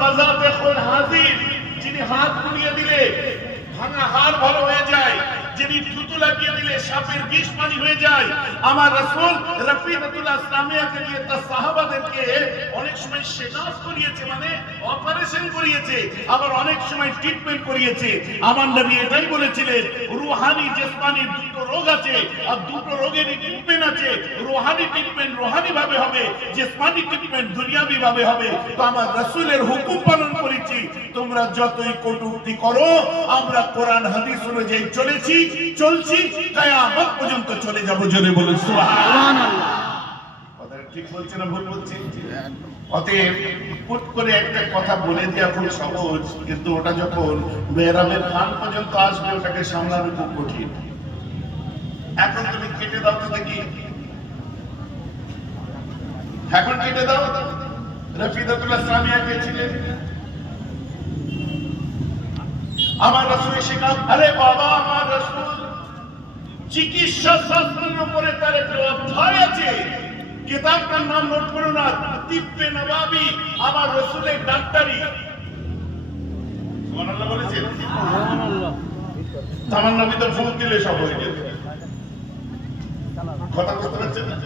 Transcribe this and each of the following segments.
বাজাতে খুন হাজির, যিনি হাত বুলিয়ে দিলে ভাঙা হাড় ভালো হয়ে যায়, যিনি থুতু লাগিয়ে দিলে সাপের বিষ পানি হয়ে যায়। আমার রাসূল রাফিদাতুল্লাহ ইসলামিয়াকে নিয়ে তার সাহাবাদেরকে অনেক সময় সেনাস করিয়েছে, মানে অপারেশন করিয়েছে, আবার অনেক সময় ট্রিটমেন্ট করিয়েছে। আমার নবী এটাই বলেছিলেন, রূহানি জিসমানি দুটো রোগ আছে, আর দুটো রোগেরই ট্রিটমেন্ট আছে। রূহানি ট্রিটমেন্ট রূহানি ভাবে হবে, জিসমানি ট্রিটমেন্ট দুনিয়াবি ভাবে হবে। তো আমার রাসূলের হুকুম পালন করেছি, তোমরা যতই কটূক্তি করো, আমরা কোরআন হাদিস অনুযায়ী চলেছি, চলছি, কিয়ামত পর্যন্ত চলে যাব। জোরে বলুন সুবহানাল্লাহ। কথা ঠিক বলছি না ভুল বলছি? অতএব পুট করে একটা কথা বলে দেওয়া খুব সহজ, কিন্তু ওটা যখন মেহরাবের কান পর্যন্ত আসবে ওটাকে সামলানো খুব কঠিন। এখন তুমি কেটে দাও তো দেখি, এখন কেটে দাও। রাফিদাতুল্লাহ ইসলামিয়া কে ছিলেন? আমার রাসূল শেখান, আরে বাবা, আমার রাসূল চিকিৎসা শাস্ত্রের উপরে তার একটা অধ্যায় আছে, কিতাবটার নাম নোট করো না, তিব্বে নবাবী। আমার রাসূলের ডাক্তারি, সুবহানাল্লাহ বলেছেন, সুবহানাল্লাহ। আমার নবী তো ফোন দিলে সব হয়ে যেত, কথা বুঝতে পারছেন না?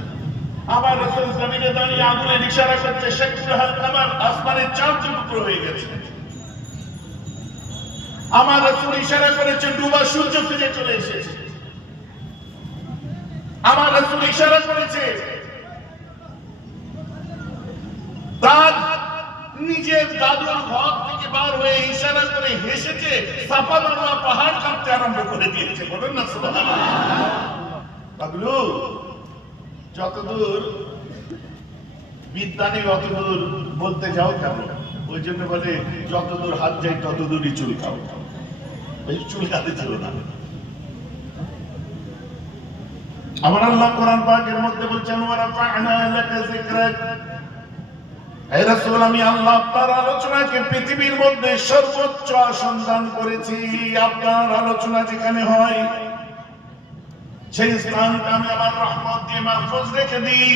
আমার রাসূল জমিনে দাঁড়িয়ে আগুনের ইশারা করছে, শাকসুহাল কামার, আসমানের চাঁদ টুকরো হয়ে গেছে। আমার রাসূল ইশারা করেছে, ডুবা সূর্য ফিরে চলে এসেছে। আমার রাসূল ইশারা করেছে, তার নিজের দাদুর ঘর থেকে বার হয়ে ইশারা করে হেসেছে, সাফা মারওয়া পাহাড় কাঁপতে আরম্ভ করে দিয়েছে। বলুন না সুবহানাল্লাহ। পাগলু, যতদূর বিদ্যা নেই অতদূর বলতে যাও কেন? ওই জন্য বলে যতদূর হাত যায় ততদূরই চুল খাও, বেশি চুল খাতে ছিল না। আমার আল্লাহ কোরআন পাকের মধ্যে বলছেন, ওয়া রাফা'না লাকা যিকরাক, হে রাসূল, আমি আল্লাহ আপনার আলোচনাকে পৃথিবীর মধ্যে সর্বোচ্চ আসন দান করেছি। আপনার আলোচনা যেখানে হয় সেই স্থানকে আমি আমার রহমত দিয়ে মাহফুজ রেখে দিই,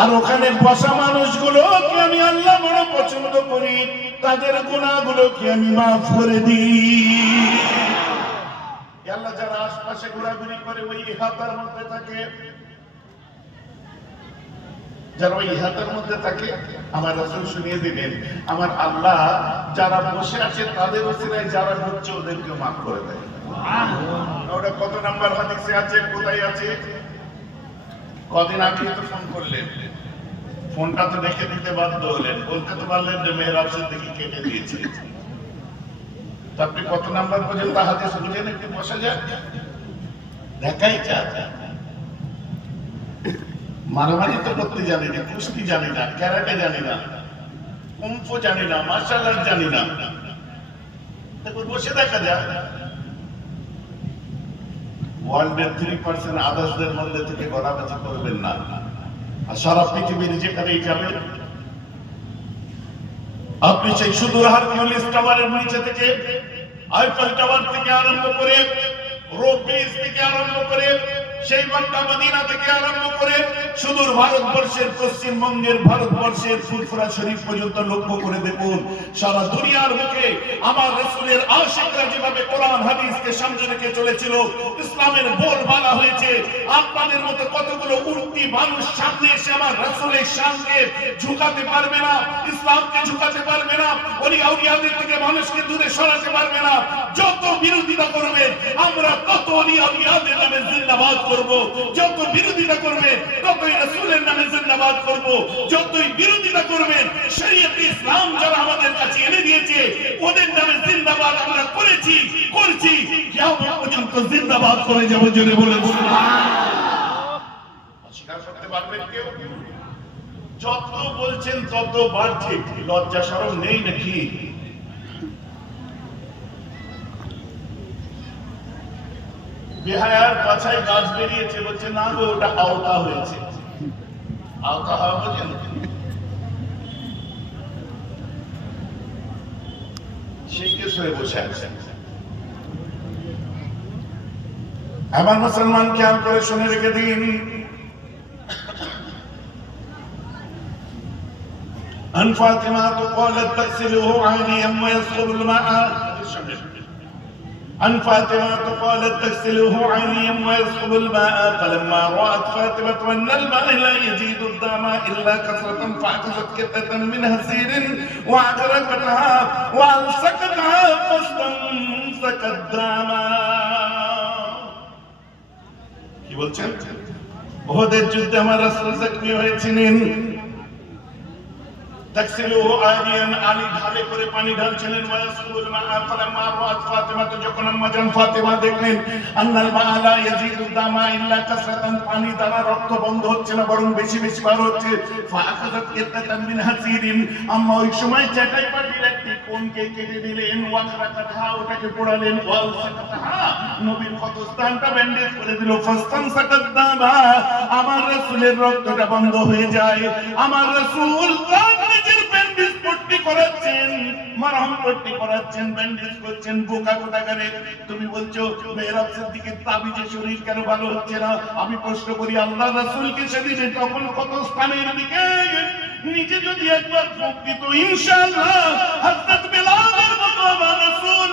আর ওখানে বসা মানুষগুলোকে আমি আল্লাহ বড় পছন্দ করি, তাদের গুনাহগুলোকে আমি মাফ করে দিই। আল্লাহ যারা আশপাশে ঘোরাঘুরি করে ওই ইহাতার মধ্যে থাকে, যারা ওই ইহাতার মধ্যে থাকে, আমার রাসূল শুনিয়ে দিবেন, আমার আল্লাহ যারা বসে আছে তাদের ওসিলায় যারা হচ্ছে ওদেরকে মাফ করে দেয়। ওটা কত নাম্বার হাদিসে আছে, কোথায় আছে? কদিন আগে তো ফোন করলেন, ফোনটা তো রেখে দিতে বাধ্য হলেন, বলতে তো পারলেন যে মেহরাব সিদ্দিকী কেটে দিয়েছে। আপনি কত নাম্বার পর্যন্ত হাদিস বুঝেন? একটু বসা যায়, দেখাই যায়। মারামারি তো করতে জানি না, কুস্তি জানি না, ক্যারাটে জানি না, কুংফু জানি না, মার্শাল আর্ট জানি না, দেখুন বসে দেখা যায়। ওয়ার্ল্ডের 3% আদার্সদের মধ্যে থেকে গড়াবাজি করবেন না। আর সারা পৃথিবীর যেখানেই যাবেন আপনি সেই সুদূর হারকিউলিস টাওয়ারের নিচে থেকে, আইফেল টাওয়ার থেকে আরম্ভ করে, রোড ব্রিজ থেকে আরম্ভ করে, সেই মক্কা মদিনা থেকে আরম্ভ করে সুদূর ভারতবর্ষের পশ্চিমবঙ্গের ভারতবর্ষের ফুরফুরা শরীফ পর্যন্ত লক্ষ্য করে দেখুন, সারা দুনিয়ার বুকে আমার রাসূলের আশিকরা যেভাবে কোরআন হাদিসকে সামনে রেখে চলেছিল, ইসলামের বোলবালা হয়েছে। আপনাদের মতো কতগুলো উর্তি মানুষ সামনে এসে আমার রাসূলের শানকে ঝুঁকাতে পারবে না, ইসলামকে ঝুঁকাতে পারবে না, ওলি আউলিয়াদের থেকে মানুষকে দূরে সরাতে পারবে না। যত বিরোধিতা করবে আমরা তত ওলি আউলিয়াদের নামে জিন্দাবাদ করব, যত বিরোধিতা করবে ততই রাসূলের নামে জিন্দাবাদ করব, যতই বিরোধিতা করবেন শরীয়ত ইসলাম যারা আমাদের কাছে এনে দিয়েছে ওদের নামে জিন্দাবাদ আমরা করেছি, করছি, কিয়ামত পর্যন্ত জিন্দাবাদ করে যাব। জোরে বলে সুবহানাল্লাহ। অস্বীকার করতে পারবেন কেউ? যত বলছেন তত বাড়ছে, লজ্জা শরম নেই নাকি? বিহায়ার পাছায় গাছ বেরিয়েছে, বলছে না গো ওটা আওতা হয়েছে। আওতা হওয়া বোঝেন? সেই কেস হয়ে বসে আছে। আমার মুসলমান খেয়াল করে শুনে রেখে দিন, عن فاطمة قالت تغسله عاليا ويسخر الماء. عن فاطمة قالت تغسله عاليا ويسخر الماء فلما رأت فاطمة أن الماء لا يزيد الدم إلا كثرة فأخذت كتة من هزير وأغرقتها وألصقتها فاستمسك الدم. কি বলছেন? ওহদের যুদ্ধে আমার রাসূল জখমি হয়েছিলেন। তাকসিলুহু আলিয়ান, আলী ঢালে করে পানি ঢালছিলেন। ওয়াসকুল মা ফালাম্মা রাআত ফাতিমা, যখন আম্মা জান ফাতিমা দেখলেন আন্নাল মা লা ইয়াজিদু দামা ইল্লা কাসরাতান, পানি দ্বারা রক্ত বন্ধ হচ্ছে না বরং বেশি বেশি বার হচ্ছে। ফাআখাযাত কিতাতান মিন হাসিরিন, আম্মা ওই সময় চাটাই পাটির একটি কোণকে কেটে দিলেন। ওয়াখরাকাতহা, ওটাকে পোড়ালেন। ওয়ালসাকাতহা, নবীর ক্ষতস্থানটা ব্যান্ডেজ করে দিল। ফাস্তামসাকাত দামা, আমার রাসূলের রক্তটা বন্ধ হয়ে যায়। আমার রাসূল ব্যান্ডেজ পট্টি করাচ্ছেন, মারহাম পট্টি করাচ্ছেন, ব্যান্ডেজ করছেন। বোকা কোটাকারে তুমি বলছো মেহরাব সিদ্দিকের তাবিজে শরীর কেন ভালো হচ্ছে না? আমি প্রশ্ন করি, আল্লাহ রাসূলকে সেদিনে তখন কত স্থানের দিকে নিজে যদি একবার ফুঁক দিত, ইনশাআল্লাহ হযরত বেলালের মতো আমার রাসূল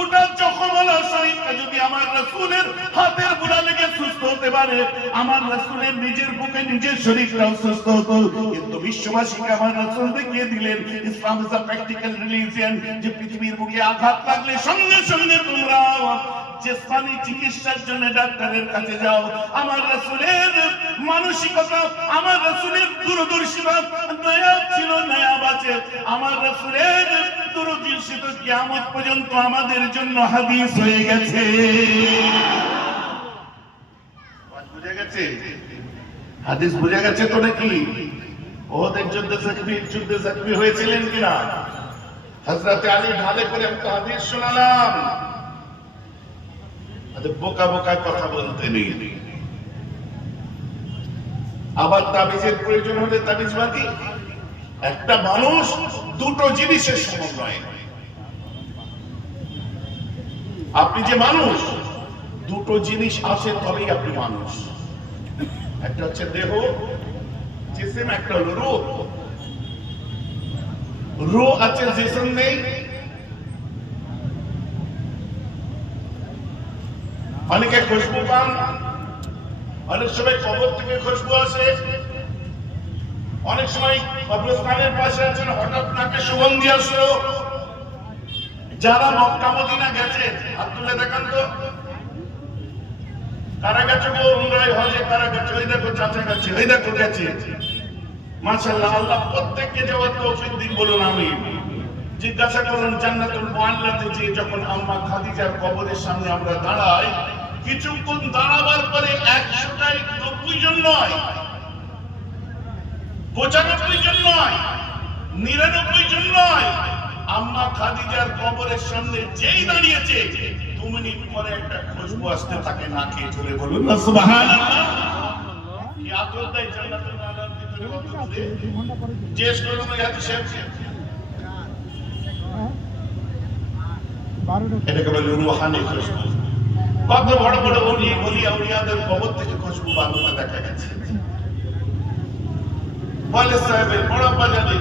ওটা জখমওয়ালা শরীরটা যদি আমার রাসূলের হাতের বুলা লেগে সুস্থ হতে পারে, আমার রাসূলের নিজের বুকে নিজের শরীরটাও সুস্থ হতো। কিন্তু বিশ্ববাসীকে আমার রাসূল দেখিয়ে দিলেন ইসলাম ইজ আ প্র্যাকটিক্যাল রিলিজিয়ন, যে পৃথিবীর বুকে আঘাত লাগলে সঙ্গে সঙ্গে তোমরা জিসমানি চিকিৎসার জন্য ডাক্তারের কাছে যাও। আমার রাসূলের মানসিকতা, আমার রাসূলের দূরদর্শিতা নয়া ছিল, নয়া বাঁচে। আমার রাসূলের দূরদর্শিতা কিয়ামত পর্যন্ত আমাদের জন্য হাদিস হয়ে গেছে। বুঝে গেছে? হাদিস বুঝে গেছে তো নাকি? ওদের যুদ্ধে জখমি হয়েছিলেন কিনা? হযরত আলী ঢালে করে আমি তো হাদিস শোনালাম। বোকা বোকা কথা বলতে নেই। আবার তাবিজের প্রয়োজন হলে তাবিজবাদী। একটা মানুষ দুটো জিনিসের সমন্বয়। আপনি যে মানুষ, দুটো জিনিস আছে তবেই আপনি মানুষ। একটা হচ্ছে দেহ, জিসম, একটা হলো রূহ। রূহ আছে, জিসম নেই। অনেকে খুশবু পান, অনেক সময় কবর থেকে খুশবু আসে, অনেক সময় কবরস্থানের পাশে আছেন, হঠাৎ নাকে সুগন্ধি আসলো। যারা মক্কা মদিনা গেছে হাত তুলে দেখান তো, কারা গেছে গো উমরায় হজে, কারা গেছে? ওই দেখো চাচা গেছে, ওই দেখো গেছে। মাশাআল্লাহ, আল্লাহ প্রত্যেককে যাওয়ার তৌফিক দিন বলুন আমিন। জিজ্ঞাসা করুন জান্নাতুল মুআল্লাতে যে যখন আম্মা খাদিজার কবরের সামনে আমরা দাঁড়াই, কিছুক্ষণ দাঁড়াবার পরে 100টাই 90 জন নয়, 95 জন নয়, 99 জন নয়, আম্মা খাদিজার কবরের সামনে যেই দাঁড়িয়েছে 2 মিনিট পরে একটা খুশবু আসতে থাকে নাকে। চলে বলুন না সুবহানাল্লাহ। কি আতর দেয় জান্নাতুল মুআল্লার ভিতরে কত দূরে? জিজ্ঞেস করুন ওই হাদিসে, এটাকে বলে রূহানি খুশবু। কত বড় বড় ওলি আউলিয়াদের কবর থেকে খুশবু বার হতে দেখা গেছে। বলে সাহেবের বড় বাজারে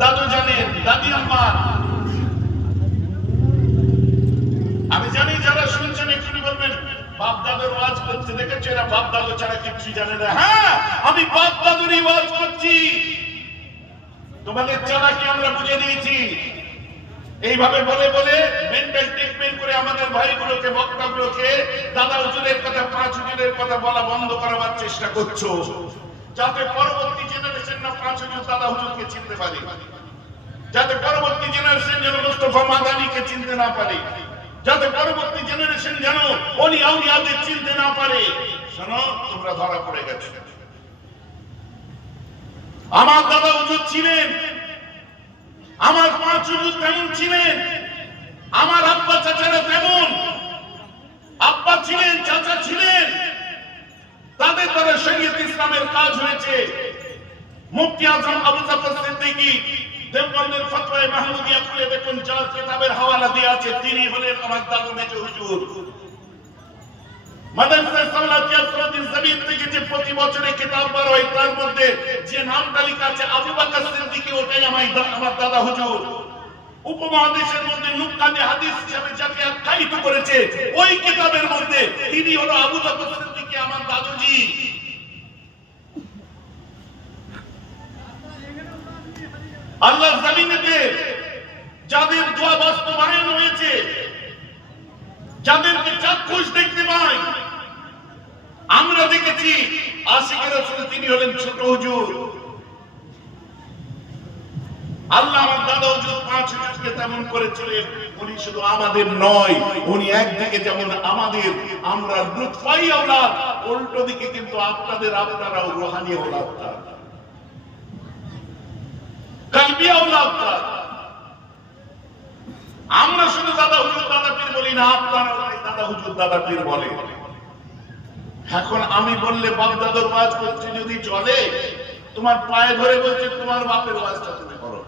দাদু জানেন, দাদি আম্মা, আমি জানি যারা শুনছেন এক্ষুনি বলবেন বাপ দাদুর ওয়াজ করতে দেখেছো, এরা বাপ দাদু ছাড়া কিছু জানে না। হ্যাঁ, আমি বাপ দাদুরই ওয়াজ করছি। তোমাদের চালাকি আমরা বুঝে দিয়েছি। এইভাবে বলে বলে মেন্টাল ট্রিটমেন্ট করে আমাদের ভাইগুলোকে, বক্তাগুলোকে দাদা হুজুরের কথা, পাঁচ হুজুরের কথা বলা বন্ধ করাবার চেষ্টা করছো, যাতে পরবর্তী জেনারেশন না পাঁচ হুজুর দাদা হুজুরকে চিনতে পারে, যাতে পরবর্তী জেনারেশন যেন মুস্তাফা মাদানিকে চিনতে না পারে, যাতে পরবর্তী জেনারেশন যেন ওলি আউলিয়াদের চিনতে না পারে। শোনো, তোমরা ধরা পড়ে গেছো। আমার দাদা হুজুর ছিলেন, আমার পাঁচ হুজুর তেমন ছিলেন, আমার আব্বা চাচারা তেমন। আব্বা ছিলেন, চাচা ছিলেন, তাদের দ্বারা শরীয়ত ইসলামের কাজ হয়েছে। মুফতি আজম আবু জাফর সিদ্দিকী দেওবন্দের ফতোয়া মাহমুদিয়া খুলে দেখুন, যার কিতাবের হাওয়ালা দেয়া আছে, তিনি হলেন আমার দাদু মেজো হুজুর। মাদ্রাসা সালাতিয়া সৌদির জমিন থেকে যে প্রতি বছরে কিতাব বার হয় তার মধ্যে যে নাম তালিকা আছে আবু বকর সিদ্দিক, ওটাই আমার দাদা হুজুর। উপমহাদেশের মধ্যে নুকতায়ে হাদিস হিসেবে যাকে আখ্যায়িত করেছে ওই কিতাবের মধ্যে তিনি হলো আবু বকর সিদ্দিক, আমার দাদুজি। আল্লাহর জমিনেতে যাদের দোয়া বাস্তবায়ন হয়েছে, যাদেরকে চাক্ষুষ দেখতে পাই, আমরা দেখেছি আশিক রাসূল, তিনি হলেন ছোট হুজুর। আল্লাহ আমার দাদা হুজুর 5 হুজুরকে তেমন করেছিলেন। উনি শুধু আমাদের নয়, উনি একদিকে যেমন আমাদের, আমরা লুৎফাই আওলাদ, উল্টো দিকে কিন্তু আপনারাও রুহানি আওলাদ, কলবি আওলাদ। আমরা শুধু দাদা হুজুর দাদা পীর বলি না, আপনারা দাদা হুজুর দাদা পীর বলে। এখন আমি বললে বাপ দাদার ওয়াজ করছি যদি চলে, তোমার পায়ে ধরে বলছে তোমার বাপের ওয়াজটা তুমি করো,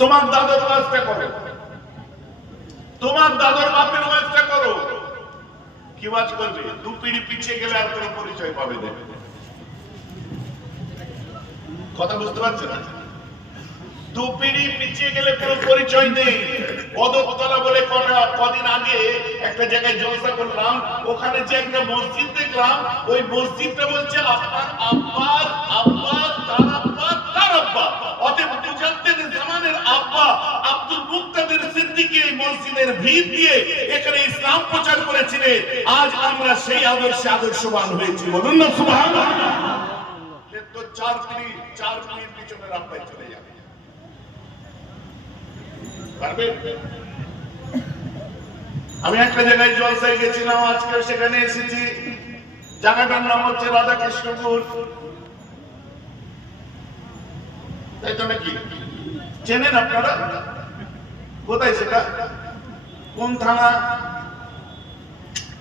তোমার দাদার ওয়াজটা করো, তোমার দাদার বাপের ওয়াজটা করো। কি ওয়াজ করবে? 2 পিঁড়ি পিছিয়ে গেলে আর কোনো পরিচয় পাবে না। কথা বুঝতে পারছেন না? 2 পিঁড়ি পিছিয়ে গেলে কোনো পরিচয় নেই। পদতলা বলে কদিন আগে একটা জায়গায় জলসা করলাম, ওখানে যে একটা মসজিদ দেখলাম, ওই মসজিদটা বলছে আপনার আব্বার আব্বা তার আব্বা তার আব্বা, অতএব মুজাদ্দিদ জামানের আব্বা আব্দুল মুক্তাদির সিদ্দিকী এই মসজিদের ভিত দিয়ে এখানে ইসলাম প্রচার করেছিলেন। আজ আমরা সেই আদর্শবান হয়েছি, বলুন না সুবহানাল্লাহ। তো 4 পিঁড়ির পিছনে রাব্বাই চলে যাবে, পারবে? আমি একটা জায়গায় জলসায় গেছিলাম, আজকে সেখানে এসেছি। জায়গাটার নাম হচ্ছে রাধাকৃষ্ণপুর, তাই তো নাকি? চেনেন আপনারা? কোথায় সেটা? কোন থানা?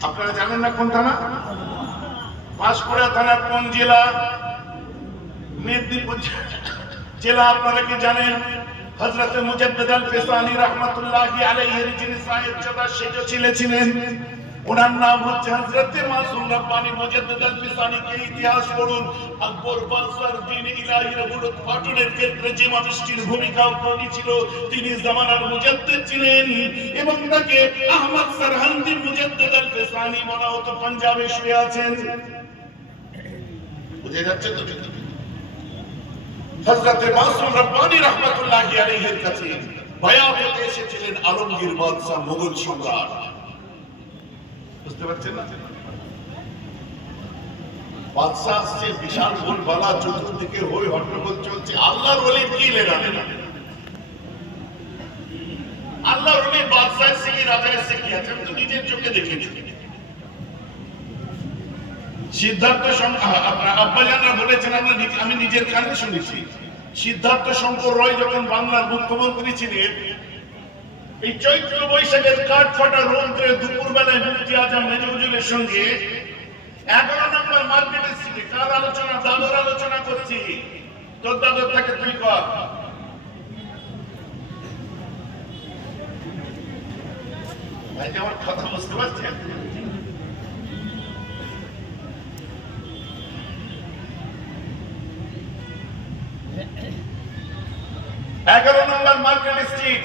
আপনারা জানেন না কোন থানা? পাঁশকুড়া থানা। কোন জেলা? মেদিনীপুর জেলা। আপনারা কি জানেন হযরত মুজাদ্দিদ আল-ফিসানি রাহমাতুল্লাহি আলাইহির যিনি সাহেব সেটা ছিলেন, ওনার নাম হচ্ছে হযরত মাসুম রব্বানী মুজাদ্দিদ আল-ফিসানি। কে ইতিহাস পড়ুন, আকবর বাদশার দ্বীন ইলাহির বুরুদ পাটনের ক্ষেত্রে যে মানুষটির ভূমিকা অগ্রণী ছিল তিনি জামানার মুজাদ্দিদ ছিলেন, এবং তাকে আহমদ সরহন্দি মুজাদ্দিদ আল-ফিসানি বলা হতো। পাঞ্জাবে শুয়ে আছেন, বুঝে যাচ্ছে তো? হযরত মাসুম রব্বানী রাহমাতুল্লাহি আলাইহির কাছে বায়াত হতে এসেছিলেন আলমগীর বাদশা, মুঘল সম্রাট। বুঝতে পারছেন না? বাদশা আসছে, বিশাল বলবালা, চতুর্দিকে হই হট্টগোল চলছে। আল্লাহর ওলির কি লেনা দেনা? আল্লাহর ওলি বাদশাহ এসে কি, রাজা এসে কি আছে? আমি তো নিজের চোখে দেখেছি। সিদ্ধার্থ আপনার আব্বাজানরা বলেছেন, আমি নিজের কানে শুনেছি। সিদ্ধার্থ শঙ্কর রায় যখন বাংলার মুখ্যমন্ত্রী ছিলেন, এই চৈত্র বৈশাখের কাঠ ফাটা রৌদ্রে দুপুর বেলায় মুফতি আজম মেজর হুজুরের সঙ্গে 11 নম্বর মার্কেট স্ট্রিটে কার আলোচনা? দাদুর আলোচনা করছি। তোর দাদুর থেকে তুই কর। ভাই আমার কথা বুঝতে পারছেন? নম্বর মার্কেট স্ট্রিট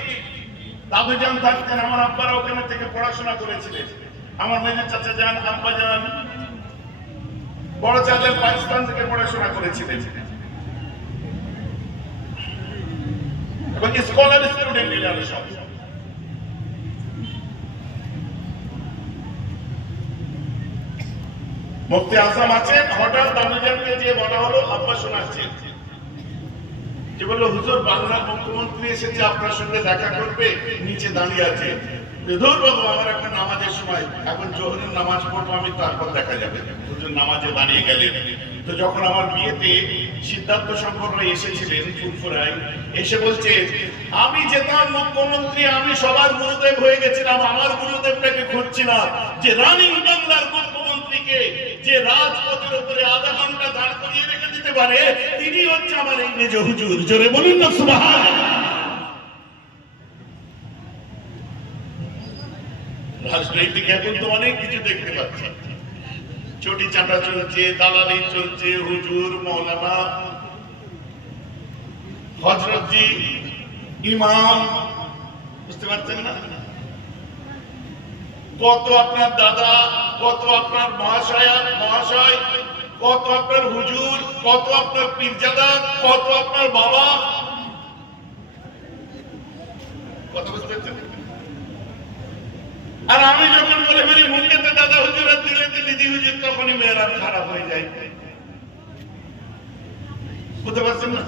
দাদুজান থাকতেন। আমার আব্বারা ওখানে থেকে পড়াশোনা করেছিলেন। আমার মেজর চাচা যান, আব্বা যান, বড় চাচা পাকিস্তান থেকে পড়াশোনা করেছিলেন এবং স্কলার স্টুডেন্ট এরা সব। মুফতি আজম আছেন। হঠাৎ দাদুজানকে যে বলা হলো, আব্বা শোনাচ্ছেন, যে বললো হুজুর বাংলার মুখ্যমন্ত্রী এসেছে, আপনার সঙ্গে দেখা করবে, নিচে দাঁড়িয়ে আছে। ধুর বাবু, আমার এখন নামাজের সময়, এখন জোহরের নামাজ পড়বো আমি, তারপর দেখা যাবে। হুজুর নামাজে দাঁড়িয়ে গেলেন। তো যখন আমার বিয়েতে সিদ্ধার্থ শঙ্কর রায় এসেছিলেন ফুরফুরায়, এসে বলছে আমি যেতাম মুখ্যমন্ত্রী, আমি সবার গুরুদেব হয়ে গেছিলাম, আমার গুরুদেবটাকে খুঁজছিলাম। যে রানিং বাংলার মুখ্যমন্ত্রীকে যে রাজপথের উপরে আধা ঘন্টা দাঁড় করিয়ে রেখে দিতে পারে, তিনি হচ্ছে আমার এই মেজ হুজুর। জোরে বলুন না সুবহানাল্লাহ। রাজনৈতিক এখন তো অনেক কিছু দেখতে পাচ্ছি, চটি চাটা চলছে, দালালি চলছে, হুজুর, মৌলানা, হযরতজি, ইমাম, বুঝতে পারছেন না? কত আপনার দাদা, কত আপনার মহাশয়, কত আপনার হুজুর, কত আপনার পীরজাদা, কত আপনার বাবা, কথা বুঝতে পারছেন? আর আমি যখন বলে ফেলি মুখেতে দাদা হুজুর আর দিলে দিদি হুজুর, তখনই মেয়েরা খারাপ হয়ে যায়, বুঝতে পারছেন না?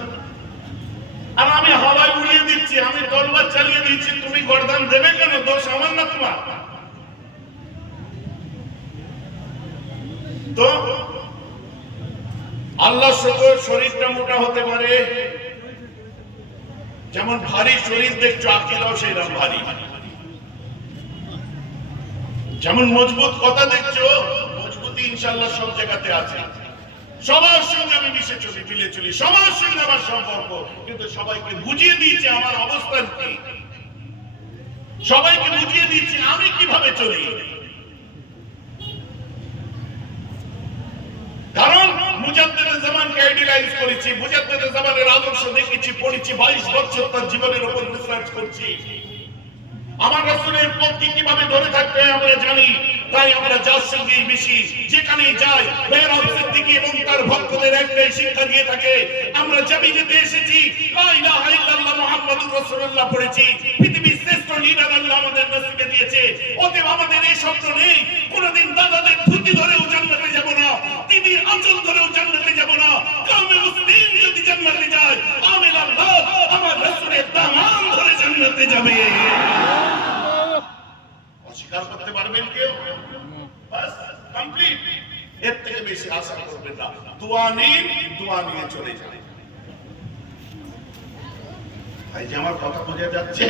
আর আমি হাওয়ায় উড়িয়ে দিচ্ছি, আমি তলবার চালিয়ে দিচ্ছি, তুমি গর্দান দেবে কেন? দোষ আমার না তোমার? তো আল্লাহ শুকর, শরীরটা মোটা হতে পারে, যেমন ভারী শরীর দেখছো আকীদাও সেরকম ভারী, যেমন মজবুত কথা দেখছো, মজবুতি ইনশাআল্লাহ সব জায়গাতে আছে। সবার সঙ্গে আমি মিশে চলি, মিলে চলি, সবার সঙ্গে আমার সম্পর্ক, কিন্তু সবাইকে বুঝিয়ে দিয়েছি আমার অবস্থান কি, সবাইকে বুঝিয়ে দিয়েছি আমি কিভাবে চলি। কারণ মুজাদ্দিদে জামানকে আইডিয়ালাইজ করেছি, মুজাদ্দিদে জামানের আদর্শ দেখেছি, পড়েছি, 22 বছর তার জীবনের উপর রিসার্চ করছি। আমার রাসূলের পথকে কিভাবে ধরে থাকতে আমরা জানি, তাই আমরা যার সঙ্গেই মিশি, যেখানেই যাই, মেহরাব সিদ্দিকী এবং তার ভক্তদের একটাই শিক্ষা দিয়ে থাকে, আমরা জমিনেতে এসেছি লা ইলাহা ইল্লাল্লাহ মুহাম্মাদুর রাসূলুল্লাহ পড়েছি, পৃথিবীর শ্রেষ্ঠ লিডার আল্লাহ আমাদের নসিবে দিয়েছে। অতএব আমাদের এই স্বপ্ন নেই কোনদিন দাদাদের ধুতি ধরেও জান্নাতে যাব না, দিদির আঁচল ধরেও জান্নাতে যাব না। কওমে মুসলিম যদি জান্নাতে যায়, আমিন আল্লাহ আমার রাসূলের দামান ধরে জান্নাতে যাবে। অস্বীকার করতে পারবেন কেউ? বাস কমপ্লিট, এর থেকে বেশি আশা করবেন না। দোয়া নিয়ে চলে যান। ভাই যে আমার কথা বোঝা যাচ্ছে?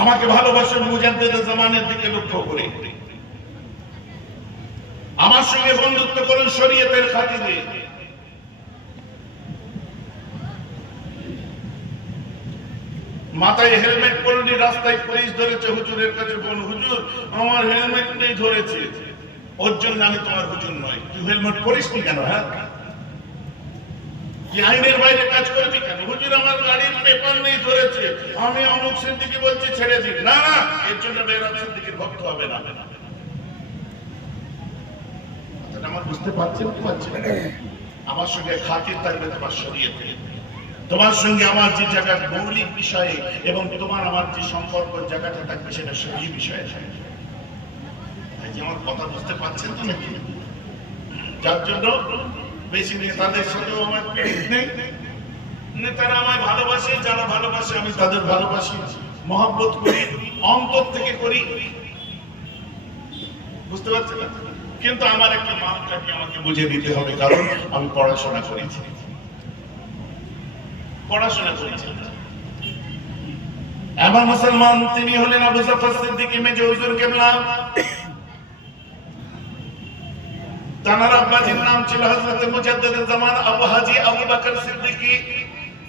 আমাকে ভালোবাসেন মুজাদ্দিদে জামানের দিকে লক্ষ্য করে, আমার সঙ্গে বন্ধুত্ব করুন শরীয়তের খাতিরে। মাথায় হেলমেট পরনি, রাস্তায় পুলিশ ধরেছে, হুজুরের কাছে বল হুজুর আমার হেলমেট নেই, ধরেছে, ওর জন্য আমি তোমার হুজুর নই। তুই হেলমেট পরিস নি কেন? হ্যাঁ, কি আইনের বাইরে কাজ করবি কেন? হুজুর আমার গাড়ির পেপার নেই, ধরেছে, আমি অমুক সিদ্দিকী বলছি ছেড়ে দিন। না না, এর জন্য মেহরাব সিদ্দিকীর ভক্ত হবে না। আমার বুঝতে পারছেন কি পারছেন? আমার সঙ্গে খাতির থাকবে তোমার শরীয়তে, তোমার সঙ্গে আমার যে জায়গা মৌলিক বিষয়ে এবং তোমার আমার যে সম্পর্ক জায়গাটা থাকবে সেটা সেই বিষয়ে থাকবে। আমার কথা বুঝতে পারছেন তো নাকি? যার জন্য বেশি নেতাদের সাথেও আমার নেই, নেতারা আমায় ভালোবাসে, যারা ভালোবাসে আমি তাদের ভালোবাসি, মহব্বত করি, অন্তর থেকে করি, বুঝতে পারছেন না? কিন্তু আমার একটা মাপকাঠি আমাকে বুঝে দিতে হবে, কারণ আমি পড়াশোনা করেছি। এবার মুসলমান তিনি হলেন আবু জাফর সিদ্দিকী মেজো হুজুর কেবলা। তানার আব্বাজির নাম ছিল হযরত মুজাদ্দিদে জামান আবু হাজী আবু বকর সিদ্দিকী,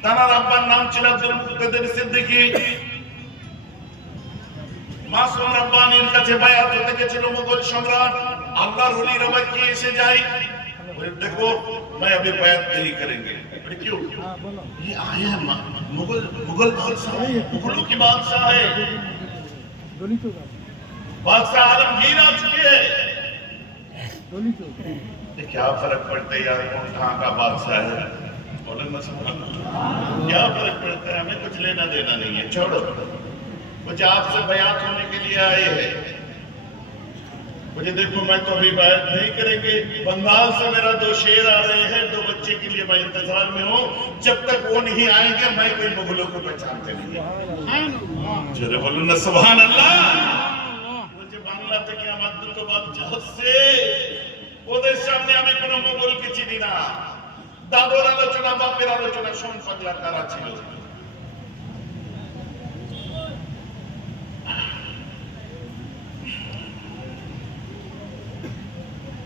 তানার আব্বার নাম ছিল আব্দুল মুকতাদির সিদ্দিকী। মাসুম রাব্বানীর কাছে বায়াত হতে গেছিল মুঘল সম্রাট। আল্লাহর ওলির আবার কি এসে যায়, देखो मैं अभी बैत नहीं करेंगे। क्यों? ये आया मुगल बादशाह है, मुगलों की बादशाह है, बादशाह आलमगीर आ चुके हैं। क्या फर्क पड़ता है यार कौन कहाँ का बादशाह है? बोले मुसलमान क्या फर्क पड़ता है, हमें कुछ लेना देना नहीं है, छोड़ो। मुझे आपसे बयात होने के लिए आए हैं, मुझे देखो मैं तो अभी बात नहीं करेंगे। बंगाल से मेरा 2 शेर आ रहे हैं, 2 बच्चे के लिए मैं इंतजार में हूँ, जब तक वो नहीं आएंगे मैं कोई मुगलों को पहचानते नहीं। जरा बोलो ना सुभान अल्लाह। मुझे बांग्ला থেকে আমার দুটো বাচ্চা হচ্ছে, ওদের সামনে আমি কোনো মুগলকে চিনি না। দাদুর আলোচনা, বাপের আলোচনা সম্পর্কে কারা ছিল?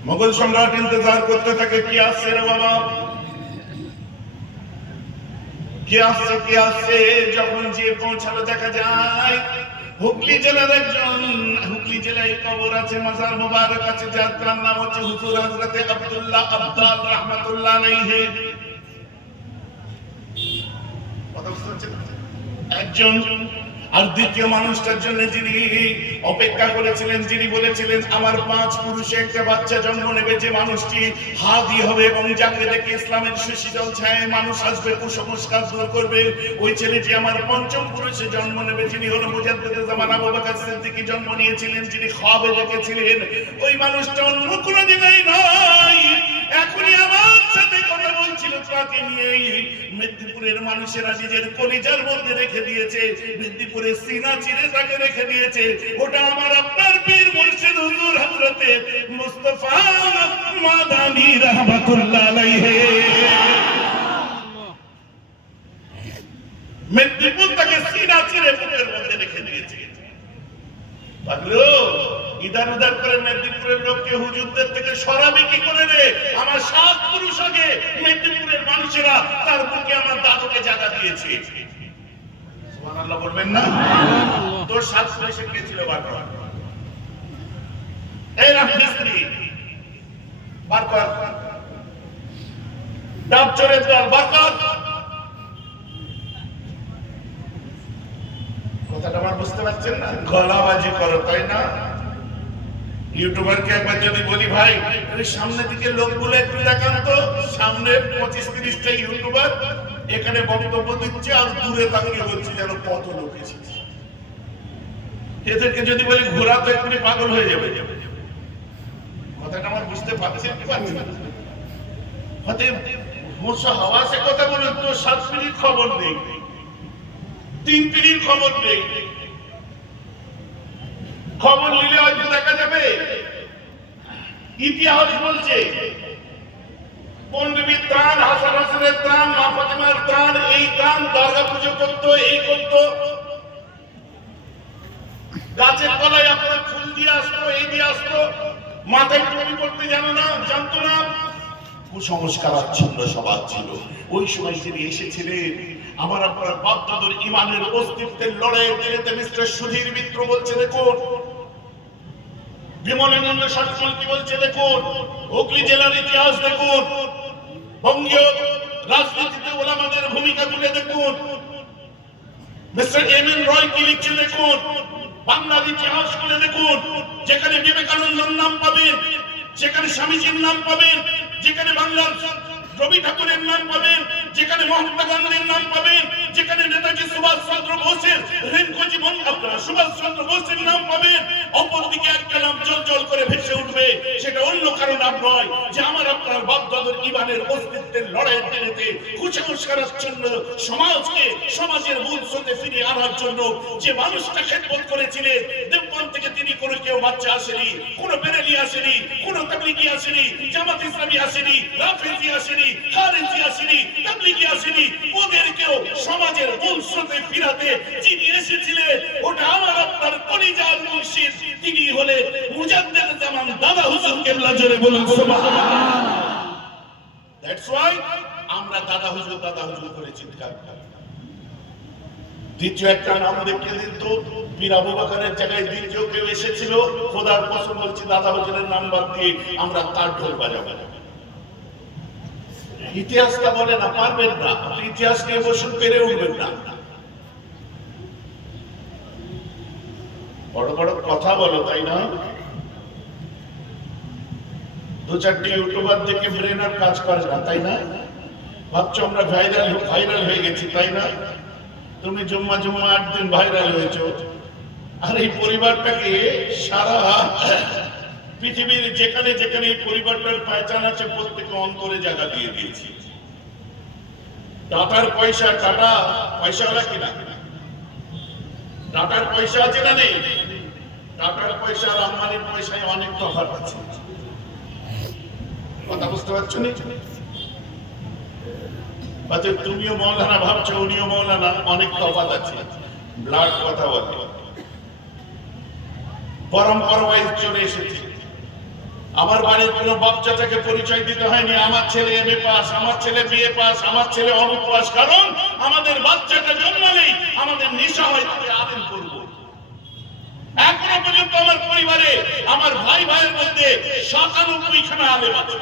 मुगल सम्राट इंतजार करते थे कि क्या আসছে রে বাবা, কে আসছে যখন যে পৌঁছালো দেখা যায় হুগলি জেলার একজন, হুগলি জেলায় কবর আছে, মাজার মুবারক আছে, যার নাম হচ্ছে হুজুর হযরতে আব্দুল্লাহ আব্দাল রাহমাতুল্লাহ আলাইহি। একজন আর দ্বিতীয় মানুষটার জন্য যিনি অপেক্ষা করেছিলেন, যিনি বলেছিলেন আমার 5 পুরুষে একটা বাচ্চা জন্ম নেবে, যে মানুষটি হাদি হবে এবং যাকে দেখে ইসলামের সুশীতল ছায় মানুষ আসবে, কুসংস্কার দূর করবে, ওই ছেলেটি আমার 5ম পুরুষে জন্ম নেবে, যিনি হলো মুজাদ্দিদে জামান আবু বকর সিদ্দিকী জন্ম নিয়েছিলেন, যিনি খ্বাবে দেখেছিলেন। ওই মানুষটা অন্য কোন জায়গায় নয়, এখনই আমার সাথে কথা বলছিল, তাকে নিয়েই মেদিনীপুরের মানুষেরা নিজের কলিজার মধ্যে রেখে দিয়েছে, মেদিনীপুরের সিনা চিরে তাকে রেখে দিয়েছে। ওটা আমার আপনার পীর মুর্শিদ হুজুর হযরতে মুস্তাফা মাদানী রাহমাতুল্লাহ আলাইহি। মেদিনীপুর তাকে সিনা চিরে বুকের মধ্যে রেখে দিয়েছে। পাগলো ইদার উদার করে মেদিনীপুরের লোককে হুজুরদের থেকে সরাবে কি করে রে? আমার 7 পুরুষ আগে মেদিনীপুরের মানুষেরা তার বুকে আমার দাদুকে জায়গা দিয়েছে। সুবহানাল্লাহ বলবেন না? তোর 7 পুরুষে কে ছিল বারকর? এই রাফিস্ত্রী বারকর, ডাব চোরের দল বারকর। কথাটা আমার বুঝতে পারছেন না? গলাবাজি করো তাই না? ইউটিউবারকে একবার যদি বলি ভাই সামনের দিকে লোকগুলো একটু দেখান তো, সামনে 25-30টা ইউটিউবার এখানে বক্তব্য দিচ্ছে আর দূরে তাকিয়ে বলছে যেন কত লোক এসেছে। এদেরকে যদি বলি ঘোরা তো এক্ষুনি পাগল হয়ে যাবে। কথাটা আমার বুঝতে পারছেন কি পারছেন না? হতে মোসা হাওয়া সে কথা বলেন তো 7 মিনিট খবর নেই, 3 মিনিট খবর নেই। খবর নিলে হয়তো দেখা যাবে ইতিহাস বলছে পন্ডিত তান, হাসান হাসানের তান, মা ফাতেমার তান, এই তান দুর্গা পুজো করতো, এই করতো, গাছের তলায় আপনার ফুল দিয়ে আসতো, এই দিয়ে আসতো, মাথায় টুপি পড়তে জানতো না, কুসংস্কার আচ্ছন্ন সমাজ ছিল। ওই সময় তিনি এসেছিলেন, আমার আপনার বাপ দাদুর ইমানের অস্তিত্বের লড়াইয়ের দিনেতে মিস্টার সুধীর মিত্র বলছে দেখুন, বিমলানন্দ সরকার কি বলছে দেখুন, হুগলি জেলার ইতিহাস দেখুন, বঙ্গীয় রাজনীতিতে ওলামাদের ভূমিকা তুলে দেখুন, মিস্টার এম.এন. রয় কি লিখছে দেখুন, বাংলার ইতিহাস খুলে দেখুন, যেখানে বিবেকানন্দের নাম পাবেন, যেখানে স্বামীজির নাম পাবেন, যেখানে বাংলার রবি ঠাকুরের নাম পাবেন, যেখানে মহাত্মা গান্ধীর নাম পাবেন, যেখানে নেতাজি সুভাষ চন্দ্র বোসের রেনকোজি আপনারা সুভাষ চন্দ্র বোসের নাম পাবেন, অপরদিকে একটা নাম জল করে ভেসে উঠবে, সেটা অন্য কারো নাম নয়, যে আমার আপনার বাপ দাদুর ইমানের অস্তিত্বের লড়াইয়ের দিনেতে কুসংস্কারাচ্ছন্ন সমাজকে সমাজের মূল স্রোতে ফিরিয়ে আনার জন্য যে মানুষটা খেদমত করেছিলেন, দেবগঞ্জ থেকে তিনি কোনো কেউ বাচ্চা আসেনি, কোনো বেরেলি আসেনি, কোনো তাবলিগি আসেনি, জামাত ইসলামী আসেনি, রাফেজি আসেনি, খারেজি আসেনি, তাবলিগি আসেনি, ওদেরকেও সমাজের মূল স্রোতে ফিরাতে যিনি এসেছিলেন ওটা আমার আপনার কলিজার মুর্শিদ, তিনি হলেন মুজাদ্দিদ জামান দাদা হুজুর কেবলা। জোরে বলুন সুবহানাল্লাহ। দ্যাটস ওয়াই আমরা দাদা হুজুর করে চিৎকার করি। দ্বিতীয় একটা নাম দেখিয়ে দিন তো, পীর আবু বকরের জায়গায় দ্বিতীয় কেউ এসেছিল, খোদার কসম বলছি দাদা হুজুরের নাম বাদ দিয়ে আমরা তার ঢোল বাজাবো। ইতিহাসটা বলে না, পারবেন না, ইতিহাস নিয়ে বসুন, পেরে উঠবেন না। বড় বড় কথা বলো তাই না? 2-4টি ইউটিউবার দেখে ব্রেন আর কাজ করে না তাই না? ভাবছো আমরা ভাইরাল হয়ে গেছি তাই না? তুমি জুম্মা 8 দিন ভাইরাল হয়েছো, আর এই পরিবারটাকে সারা পৃথিবীর যেখানে যেখানে এই পরিবারটার পহচান আছে প্রত্যেকে অন্তরে জায়গা দিয়ে দিয়েছি। টাটার পয়সা, টাটা পয়সাওয়ালা কিনা? টাটার পয়সা আছে না নেই? টাটার পয়সা আর আম্বানির পয়সায় অনেক তফাৎ আছে। কথা বুঝতে পারছো না? তুমিও মৌলানা ভাবছো, উনিও মৌলানা, অনেক তফাৎ আছে। ব্লাড কথা বলে পরম্পরা ওয়াইজ চলে এসেছে। আমার বাড়ির কোনো বাপ চাচাকে পরিচয় দিতে হয়নি, আমার ছেলে এমএ পাস, আমার ছেলে বিএ পাস, আমার ছেলে অমুক পাস, কারণ আমাদের বাচ্চাটা জন্মালেই আমাদের নেশা হয় তাকে আলেম করব। এখনো পর্যন্ত আমার পরিবারে আমার ভাই ভাইয়ের মধ্যে 97খানা আলেম আছে।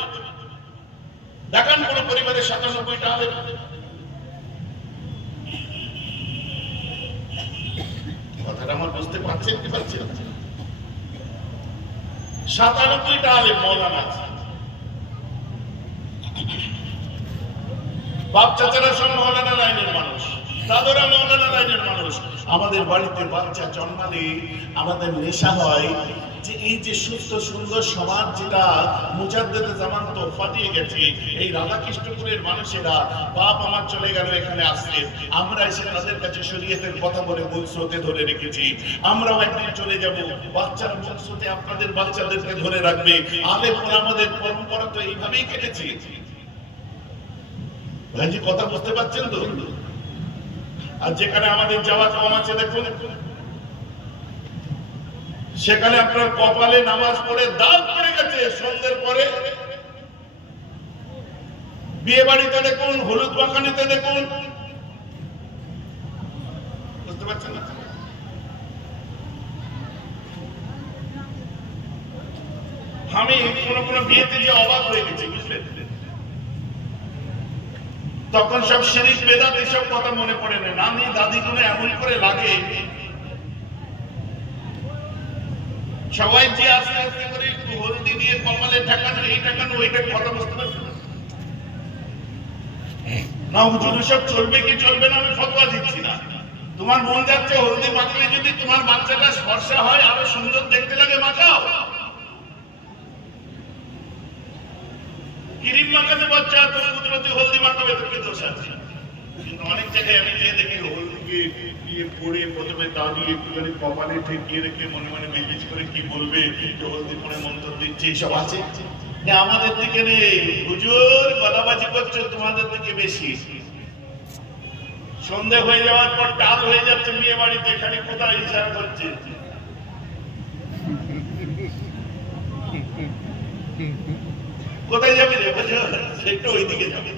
দেখান কোন পরিবারে 97টা আলেম। কথাটা আমার বুঝতে পারছেন কি পারছেন? 97টা আলেম মৌলানা আছে। বাপ চাচারা সব মৌলানা লাইনের মানুষ, দাদুরা মৌলানা লাইনের মানুষ। আমাদের বাড়িতে বাচ্চা জন্মালে আমাদের নেশা হয় যে এই যে সুস্থ সুন্দর সমাজ যেটা মুজাদ্দেদে জামান তোহফা দিয়ে গেছে, এই রাধাকৃষ্ণপুরের মানুষেরা বাপ আমার চলে গেল এখানে আসলেন, আমরা এসে তাদের কাছে শরীয়তের কথা বলে মূল স্রোতে ধরে রেখেছি। আমরাও একদিন চলে যাব, বাচ্চার মূল স্রোতে আপনাদের বাচ্চাদেরকে ধরে রাখবে। আলেম আমাদের পরম্পরা তো এইভাবেই কেটেছে। ভাইজি কথা বুঝতে পারছেন তো? আর যেখানে আমাদের যাওয়া কম আছে দেখুন, সেখানে আপনার কপালে নামাজ পড়ে দাগ পড়ে গেছে সন্ধ্যের পরে। বিয়ে বাড়িতে দেখুন, হলুদ বাগানেতে দেখুন, বুঝতে পারছেন না? আমি কোন বিয়েতে যে অবাক হয়ে গেছি, বুঝলেন? তখন সব শিরিক বেদাত এসব কথা মনে পড়ে না। নানি দাদি গুলো এমন করে লাগে, সবাই যে আস্তে আস্তে করে একটু হলদি দিয়ে কপালে ঠেকানো, এই ঠেকানো, ওইটা কথা বুঝতে পারছে না। হুজুর সব চলবে কি চলবে না আমি ফতোয়া দিচ্ছি না। তোমার মন যাচ্ছে হলদি মাখলে যদি তোমার বাচ্চাটা স্পর্শা হয়, আরো সুন্দর দেখতে লাগে, মাখাও। ক্রিম মাখাতে বাচ্চা তুমি কুদরতি হলদি মাখাবে, তো কি দোষ আছে? কিন্তু অনেক জায়গায় আমি যে দেখি হলদিকে দিয়ে পড়ে প্রথমে দাঁড়িয়ে একটুখানি কপালে ঠেকিয়ে রেখে মনে মনে বিজনেস করে কি বলবে, হলদি পরে মন্ত্র দিচ্ছে, এইসব আছে। আমাদের দিকে নেই। হুজুর গলাবাজি করছে তোমাদের দিকে বেশি। সন্ধ্যে হয়ে যাওয়ার পর ডাল হয়ে যাচ্ছে বিয়ে বাড়িতে, খালি কোথায় ইশারা করছে। কোথায় যাবে রে বুঝো, সেটা ওইদিকে যাবে।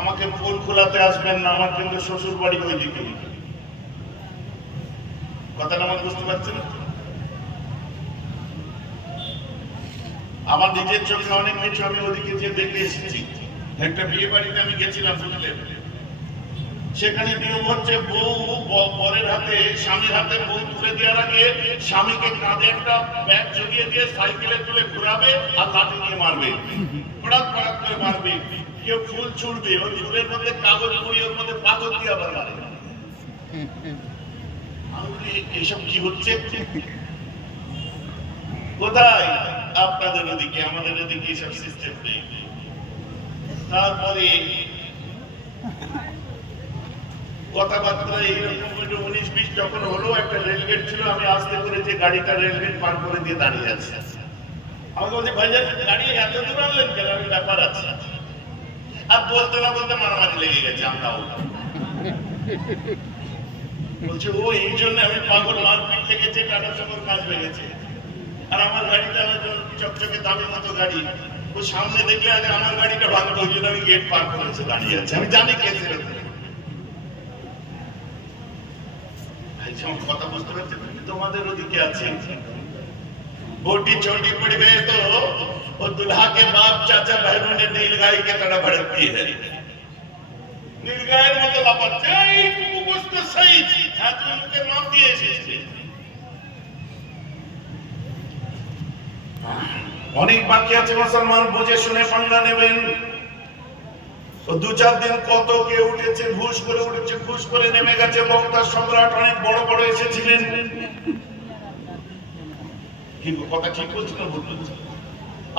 আমাকে ফুল খোলাতে আসবেন না, আমার কিন্তু শ্বশুর বাড়ি ওইদিকে। কথাটা আমার বুঝতে পারছেন? আমার নিজের চোখে অনেক কিছু আমি ওদিকে যে দেখে এসেছি। একটা বিয়ে বাড়িতে আমি গেছিলাম, বুঝলেন? সেখানে নিয়ম হচ্ছে বউ বরের হাতে, স্বামীর হাতে বউ তুলে দেওয়ার আগে স্বামীকে কাঁধে একটা ব্যাগ জড়িয়ে দিয়ে সাইকেলে তুলে ঘুরাবে আর লাঠি নিয়ে মারবে, পড়াত পড়াত করে মারবে। কেউ ফুল ছুড়বে, ওই ফুলের মধ্যে কাগজ মুড়ি, ওর মধ্যে পাথর দিয়ে আবার মারে। এইসব কি হচ্ছে কোথায়? আপনাদের ওদিকে, আমাদের ওদিকে এইসব সিস্টেম নেই। তারপরে কথাবার্তা এইরকম 19-20 যখন হলো, একটা রেলগেট ছিল, আমি আস্তে করে যে গাড়িটা রেলগেট পার করে দিয়ে দাঁড়িয়ে আছে। আমাকে বলছে ভাইজান গাড়ি এত দূর আনলেন কেন? আমি ব্যাপার আছে। আর বলতে না বলতে মারামারি লেগে গেছে। আমরাও বলছে ও এই জন্য আমি পাগল, মারপিট লেগেছে, টাটা চামর কাজ লেগেছে। আর আমার গাড়িটা চকচকে দামি মতো গাড়ি, ও সামনে দেখলে আগে আমার গাড়িটা ভাঙবে, ওই জন্য আমি গেট পার করেছে দাঁড়িয়ে আছে। আমি জানি কে ছিল। কথা বুঝতে পারছি, তোমাদের ওদিকে আছে बोटी छोटी पड़ गए तो वो दुल्हा के बाप चाचा बहनों ने नीलगाय के तरह भड़कती है। नीलगाय मतलब अपच्चा कुछ तो सही थी, तुम के नाम दिए এসেছে। অনেক বাকি আছে মুসলমান, বুঝে শুনে পান্ডা নেবেন। তো 2-4 দিন কত কে উঠেছে, ঘুষ করে উঠেছে, ঘুষ করে নেমে গেছে। বক্তা সম্রাট অনেক বড় বড় এসেছিলেন। কিন্তু কথা ঠিক বলছি না, ভুল বলছি?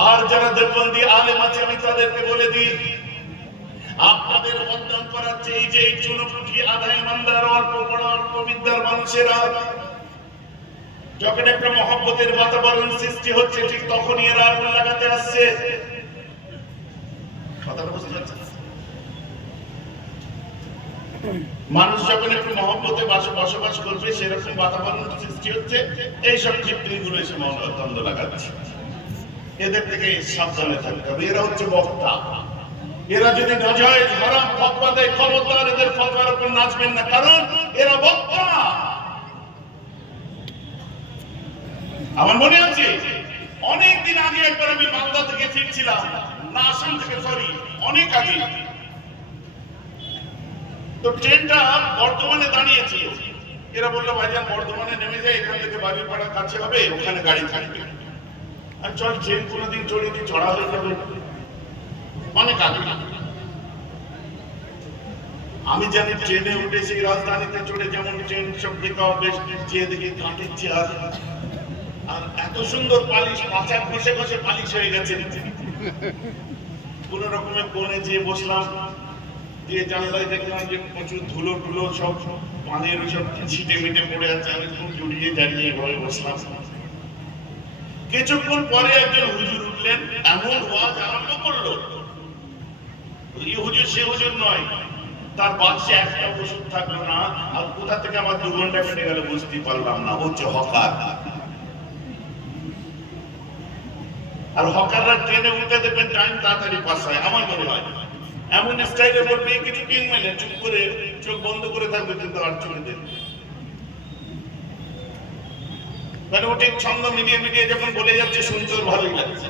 আর যারা দেববন্দি আলেম আছে আমি তাদেরকে বলে দিই, আপনাদের বদনাম করার চেয়ে যে চুনপুটি আদায় ইমানদার অল্প বড় অল্প বিদ্যার মানুষেরা যখন একটা মহব্বতের বাতাবরণ সৃষ্টি হচ্ছে, ঠিক তখনই এরা আগুন লাগাতে আসছে। কথাটা বুঝতে পারছেন? মানুষ যখন একটু মহব্বতে বসবাস করবে সেরকম বাতাবরণ সৃষ্টি হচ্ছে, এইসব কৃত্রিমগুলো এসে দ্বন্দ্ব লাগাচ্ছে। এদের থেকে সাবধানে থাকতে হবে। এরা হচ্ছে বক্তা। এরা যদি নাজায়েজ হারাম ফতোয়া দেয়, খবরদার এদের ফতোয়ার উপর নাচবেন না, কারণ এরা বক্তা। আমার মনে আছে অনেকদিন আগে একবার আমি মালদা থেকে ফিরছিলাম, না আসাম থেকে, সরি, অনেক আগে। তো ট্রেনটা বর্ধমানে দাঁড়িয়েছিল। এরা বললো ভাইজান বর্ধমানে নেমে যায়, এখান থেকে বাড়িপাড়া কাছে হবে, ওখানে গাড়ি থাকবে। আর চল ট্রেন কোনোদিন চড়িয়ে চড়া হয়ে যাবে, অনেক আগে। আমি জানি ট্রেনে উঠে সেই রাজধানীতে চড়ে যেমন ট্রেন সব দেখা বেশ চেয়ে দেখি কাঠের চেয়ার, আর এত সুন্দর পালিশ, পাঁচা ঘষে ঘষে পালিশ হয়ে গেছে। কোন রকমের কোণে যেয়ে বসলাম, দিয়ে জানলায় দেখলাম যে প্রচুর ধুলো টুলো সব পানের সব ছিটে মিটে পড়ে আছে। আমি খুব জড়িয়ে দাঁড়িয়ে এভাবে বসলাম। কিছুক্ষণ পরে একজন হুজুর উঠলেন, এমন ওয়াজ আরম্ভ করলো, এই হুজুর সে হুজুর নয়, তার বাক্সে একটা ওষুধ থাকলো না। আর কোথা থেকে আমার 2 ঘন্টা কেটে গেল বুঝতে পারলাম না। হচ্ছে হকার। আর হকাররা ট্রেনে উঠে দেবেন টাইম তাড়াতাড়ি পাস হয়, আমার মনে হয়। এমন স্টাইলে বলবে কিছু কিন মেনে চুপ করে চোখ বন্ধ করে থাকবে, কিন্তু আর চলে দেবে। মানে ও ঠিক ছন্দ মিলিয়ে মিলিয়ে যখন বলে যাচ্ছে শুনতে ভালোই লাগছে।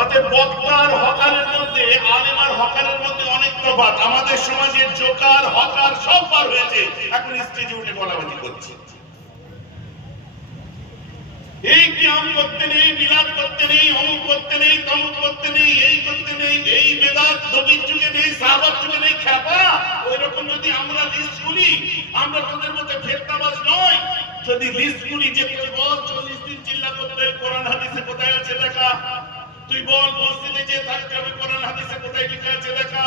অতএব বক্তা আর হকারের মধ্যে, আলেম আর হকারের মধ্যে অনেক তফাৎ। আমাদের সমাজে জোকার হকার সব পার হয়েছে, এখন স্টেজে উঠে গলাবাজি করছে। এই কিয়াম করতে নেই, মিলাদ করতে নেই, অমুক করতে নেই, তমুক করতে নেই, এই করতে নেই, এই বেদাত নবীর যুগে নেই, সাহাবার যুগে নেই। খ্যাপা ওই রকম যদি আমরা লিস্ট করি, আমরা তোদের মধ্যে ফেতনাবাজ নয়। যদি লিস্ট করি যে তুই বল 40 দিন চিল্লা করতে কোরআন হাদিসে কোথায় আছে দেখা, তুই বল মসজিদে যে থাকতে হবে কোরআন হাদিসে কোথায় লেখা আছে দেখা,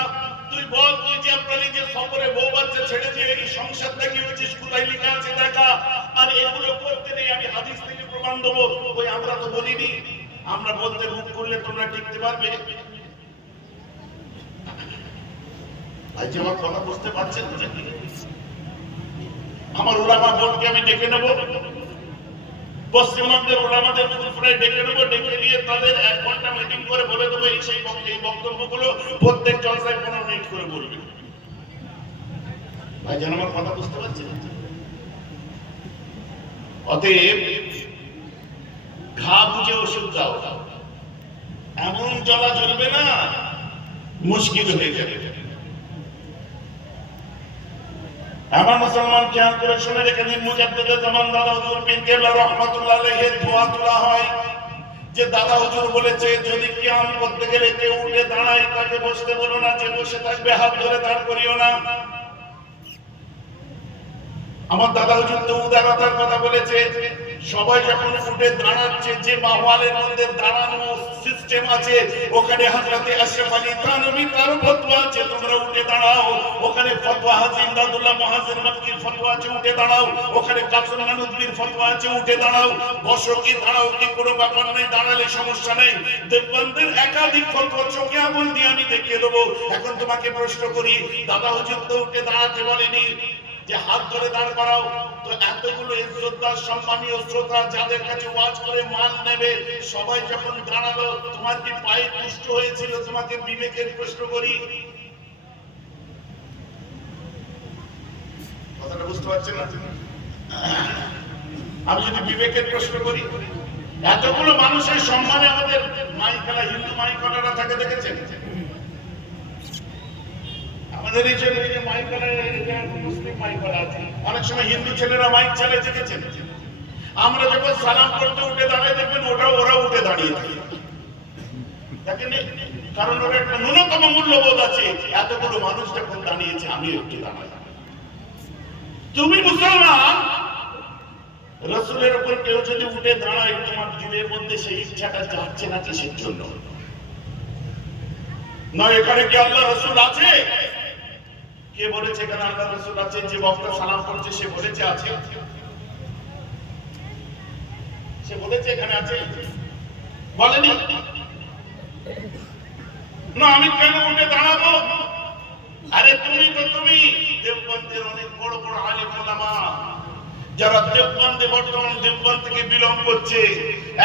তুই বল তুই যে আপনার যে সফরে বউ বাচ্চা ছেড়ে দিয়ে এই সংসার থেকে হয়েছিস কোথায় লেখা আছে দেখা। আর এগুলো করতে নেই, আমি হাদিস থেকে প্রমাণ দেবো। ওই আমরা তো বলিনি, আমরা বলতে মুখ করলে তোমরা টিকতে পারবে? ভাই যে আমার কথা বুঝতে পারছেন নাকি? আমার ওলামা বোর্ডকে আমি ডেকে নেবো, পশ্চিমবঙ্গের ওলামাদের ফুলফুরায় ডেকে নেবো, ডেকে নিয়ে তাদের 1 ঘন্টা মিটিং করে বলে দেবো এই সেই বক্তব্যগুলো প্রত্যেক জলসায় 15 মিনিট করে বলবে। ভাই যেন আমার কথা বুঝতে পারছেন? অতএব ঘা বুঝে ওষুধ দাও, এমন জ্বলা জ্বলবে না মুশকিল হয়ে যাবে। আমার মুসলমান খেয়াল করে শুনে রেখে দিন, মুজাদ্দিদে জামান দাদা হুজুর পীর কেবলা রাহমাতুল্লাহ আলাইহি দোয়া তোলা হয় যে দাদা হুজুর বলেছে যদি কিয়াম করতে গেলে কেউ উঠে দাঁড়ায় তাকে বসতে বলো না, যে বসে থাকবে হাত ধরে দাঁড় করিও না। আমার দাদা হুজুর তো উদারতার কথা বলেছে। সবাই যখন উঠে দাঁড়াচ্ছে, যে মাহওয়ালের মধ্যে দাঁড়ানো সিস্টেম আছে, ওখানে হযরতে আশরাফ আলী থানভী তার ফতোয়া আছে তোমরা উঠে দাঁড়াও। ওখানে ফতোয়া হাজী ইমদাদুল্লাহ মুহাজির মক্কির ফতোয়া আছে উঠে দাঁড়াও। ওখানে কাসম নানুদ্দির ফতোয়া আছে উঠে দাঁড়াও। বসো কি দাঁড়াও কি কোনো ব্যাপার নেই, দাঁড়ালে সমস্যা নেই। দেববন্দের একাধিক ফতোয়া চোখে আঙুল দিয়ে আমি দেখিয়ে দেবো। এখন তোমাকে প্রশ্ন করি, দাদা হুজুর তো উঠে দাঁড়াতে বলেনি, যে হাত ধরে দাঁড় করাও। তো এতগুলো ইজ্জতদার সম্মানীয় শ্রোতা যাদের কাছে ওয়াজ করে মান নেবে, সবাই যখন দাঁড়ালো, তোমার কি পায়ে পুষ্ট হয়েছিল? তোমাকে বিবেকের প্রশ্ন করি, কথাটা বুঝতে পারছেন না? আমি যদি বিবেকের প্রশ্ন করি, এতগুলো মানুষের সম্মানে আমাদের মাইকালা, হিন্দু মাইকালারা থাকে দেখেছেন? আমাদের এই যে মাইকালা, মুসলিম মাইকালা আছে, অনেক সময় হিন্দু ছেলেরা মাইক চালে দেখেছেন। আমরা যখন সালাম করতে উঠে দাঁড়ায় দেখবেন ওরা উঠে দাঁড়িয়ে থাকে, কারণ ওরা একটা ন্যূনতম মূল্যবোধ আছে। এতগুলো মানুষ যখন দাঁড়িয়েছে আমি একটু দাঁড়াই। তুমি মুসলমান, রাসূলের উপর কেউ যদি উঠে দাঁড়ায়, তোমার দিলের মধ্যে সেই ইচ্ছাটা যাচ্ছে না কিসের জন্য? না এখানে কি আল্লাহ রাসূল আছে? কে বলেছে এখানে আল্লাহ রাসূল আছে? যে বক্তা সালাম করছে সে বলেছে আছে? সে বলেছে এখানে আছে? বলেনি। না আমি কেন উঠে দাঁড়াবো? আরে তুমি যারা দেওবন্দে বর্তমান দেওবন্দ থেকে বিলং করছে,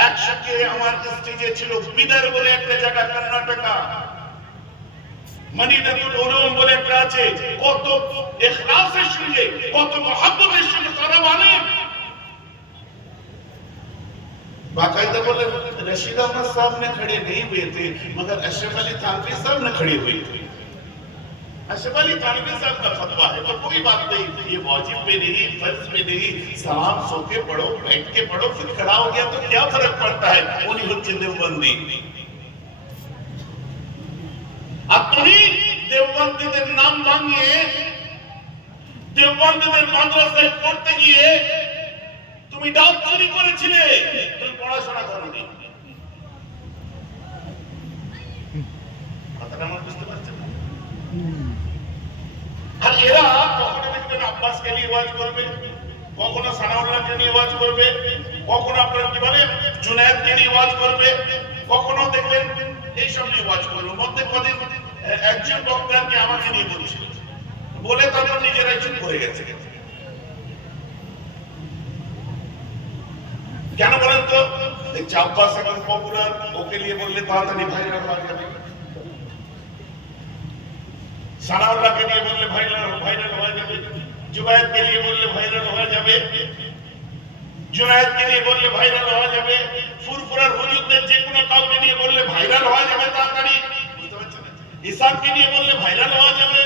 একসাথে আমার স্টেজে ছিল বিদার বলে একটা জায়গা কর্ণাটকা, মদিনাতুল উলুম বলে একটা আছে, কত ইখলাসের সঙ্গে কত মহব্বতের সঙ্গে তারা মানে बाकायदा बोले रशीद अहमद साहब ने खड़े नहीं हुए थे, मगर अशरफ अली थानवी साहब ने खड़े हुए थे। अशरफ अली थानवी साहब का फतवा है तो कोई बात नहीं, ये वाजिब में नहीं, फर्ज में नहीं, सलाम सो के पढ़ो, बैठ के पढ़ो, फिर खड़ा हो गया तो क्या फर्क पड़ता है, उन्हीं बच्चे देवबंदी। अपनी देवबंदीদের নাম ভাঙিয়ে দেওবন্দীদের মাদ্রাসায় পড়তে গিয়ে তুমি ডাক চুরি করেছিলে, তুমি পড়াশোনা করোনি। কথাটা আমার বুঝতে পারছেন? আর এরা কখনো দেখবেন আব্বাসকে নিয়ে ওয়াজ করবে, কখনো সানাউল্লাহকে নিয়ে ওয়াজ করবে, কখনো আপনার কি বলে জুনায়েদকে নিয়ে ওয়াজ করবে, কখনো দেখবেন এইসব নিয়ে ওয়াজ করবে। মধ্যে কদিন একজন বক্তাকে আমাকে নিয়ে বলছিল, বলে তারপর নিজেরাই চুপ করে গেছে। কেন বলেন তো? দেখছি আব্বাস এখন পপুলার, ওকে নিয়ে বললে তাড়াতাড়ি ভাইরাল হয়ে যাবে। সানাউল্লাহকে নিয়ে বললে ভাইরাল হয়ে যাবে, জুবায়েদকে নিয়ে বললে ভাইরাল হয়ে যাবে, জুনায়েদকে নিয়ে বললে ভাইরাল হয়ে যাবে, ফুরফুরার হুজুরদের যে কোনো কাউকে নিয়ে বললে ভাইরাল হয়ে যাবে তাড়াতাড়ি, বুঝতে পারছেন? ইসাককে নিয়ে বললে ভাইরাল হয়ে যাবে।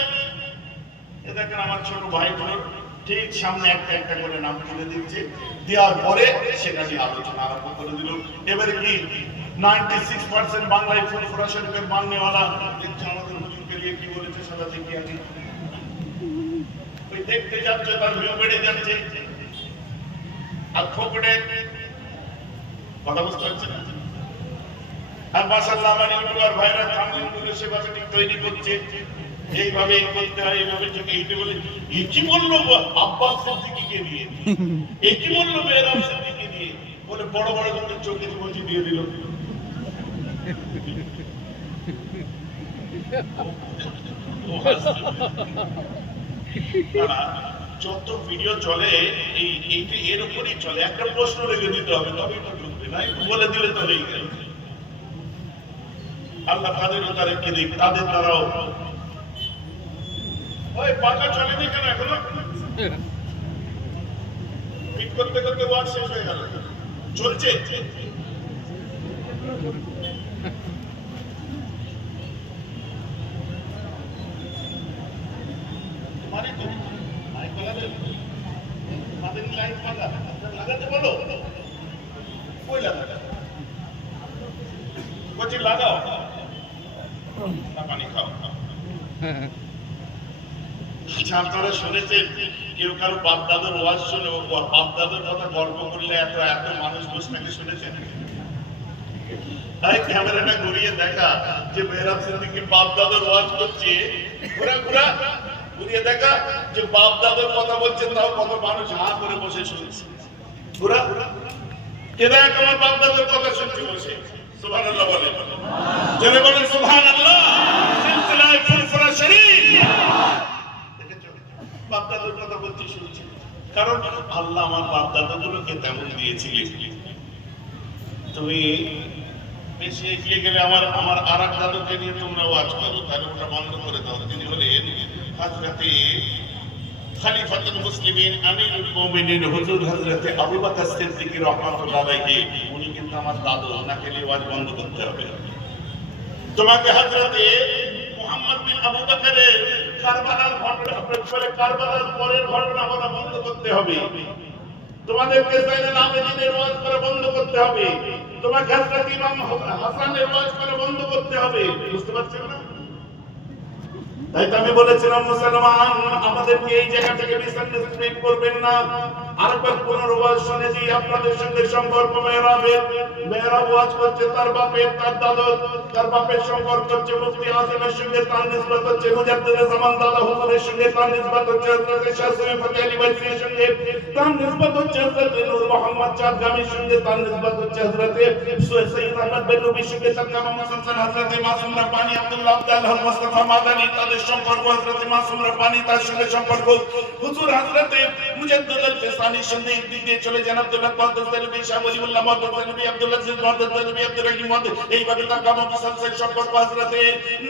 এ দেখেন আমার ছোট ভাই বোন ঠিক সামনে একটা একটা করে নাম তুলে দিচ্ছে, দেওয়ার পরে সেটা নিয়ে আলোচনা আরম্ভ করে দিল। এবারে কি 96% বাংলায় ফুরফুরা শরীফের মাননেওয়ালা দেখছে আমাদের হুজুরকে নিয়ে কি বলেছে সেটা দেখি আমি ওই দেখতে যাচ্ছে, তার ভিউ বেড়ে যাচ্ছে, আর খোপড়ে কথা বুঝতে পারছে না। আর মাশাআল্লাহ আমার ইউটিউবার ভাইরা থামনেলগুলো সেভাবে ঠিক তৈরি করছে, এইভাবে করতে হয়, এইভাবে চোখে এইটা বলে কি বললো আব্বাস সিদ্দিকীকে নিয়ে, কি বললো মেহরাব সিদ্দিকী নিয়ে, বলে বড় বড় করে চোখে বলছি দিয়ে দিল। যত ভিডিও চলে এইটা এর উপরই চলে, একটা প্রশ্ন রেখে দিতে হবে তবে তো ঢুকবে না, বলে দিলে তো হয়ে গেল। আল্লাহ তাদেরও তাদেরকে দিক, তাদের দ্বারাও ওই পাকা চলেনি কেন এখনো? পিক করতে করতে ওয়াজ শেষ হয়ে গেল, চলছে। তোমারই তো মাইক লাগাতে, তোমাদের লাইট লাগাতে বলো, কই লাগাতে বলছি লাগাও, পানি খাও। আচ্ছা আপনারা শুনেছেন কেউ কারো বাপ দাদুর ওয়াজ শুনে বাপ দাদুর কথা গল্প করলে এত এত মানুষ বসে থাকে, শুনেছেন? তাই ক্যামেরাটা ঘুরিয়ে দেখা যে মেহরাব সিদ্দিকী বাপ দাদুর ওয়াজ করছে, ঘুরিয়ে দেখা যে বাপ দাদুর কথা বলছে, তাও কত মানুষ হা করে বসে শুনছে। কে দেখ আমার বাপ দাদুর কথা শুনছে বসে, সুবহানাল্লাহ বলে, জোরে বলেন সুবহানাল্লাহ। সিলসিলায়ে ফুরফুরা শরীফ বাপ দাদুর কথা বলছি শুনছি, কারণ আল্লাহ আমার বাপ দাদাগুলোকে তেমন দিয়েছিলেন। তুমি বেশি এগিয়ে গেলে আমার আর এক দাদুকে নিয়ে তোমরা ওয়াজ করো, তাহলে ওটা বন্ধ করে দাও। তিনি হলেন হযরতে খলিফাতুল মুসলিমিন আমিরুল মুমিনিন হুজুর হযরতে আবু বকর সিদ্দিক রাহমাতুল্লাহ আলাইহি, উনি কিন্তু আমার দাদু, ওনাকে নিয়ে ওয়াজ বন্ধ করতে হবে। তোমাকে হযরতে মুহাম্মদ বিন আবু বকরের কারবালার ঘটনা, কারবালার পরের ঘটনা বলা বন্ধ করতে হবে। তোমাদেরকে জাইনুল আবেদিনের ওয়াজ করা বন্ধ করতে হবে। তোমাকে হযরত ইমাম হাসানের ওয়াজ করা বন্ধ করতে হবে। বুঝতে পারছেন না? তাই তো আমি বলেছিলাম মুসলমান আমাদেরকে এই জায়গা থেকে মিসআন্ডারস্ট্যান্ডিং করবেন না। আরেকবার পুনর্বাস শুনে দিই আপনাদের সঙ্গে সম্পর্ক মেহরাব ওয়াজ করছে তার বাপের, তার দাদর, তার বাপের সম্পর্ক হচ্ছে মুফতি আযমের সঙ্গে, তার নিসবত হচ্ছে মুজাদ্দিদে জামান দাদা হুজুরের সঙ্গে, তার নিসবত হচ্ছে হযরত শাহ সৈয়দ ফতেহ আলী ওয়াইসির সঙ্গে, তার নিসবত হচ্ছে হযরত নূর মোহাম্মদ চাঁদগামীর সঙ্গে, তার নিসবত হচ্ছে হযরত সৈয়দ আহমদ বেদুবির সঙ্গে, তার নাম মুসলসল হযরত মাসুম রাব্বানী আব্দুল্লাহ আব্দুল মুস্তাফা মাদানী, তাদের সম্পর্ক, হযরত মাসুম রব্বানি তার সঙ্গে সম্পর্ক, হুজুর হযরতে মুজাদ্দিদ আল-ফিসানির সঙ্গে দিক দিয়ে চলে যান আব্দুল্লাহ মুহাদ্দিস দেলবি, শাহ ওলিউল্লাহ মুহাদ্দিস দেলবি, আব্দুল আজিজ মুহাদ্দিস দেলবি, আব্দুর রহিম মুহাদ্দিস, এইভাবে তার কাম মুসলসল সম্পর্ক। হযরতে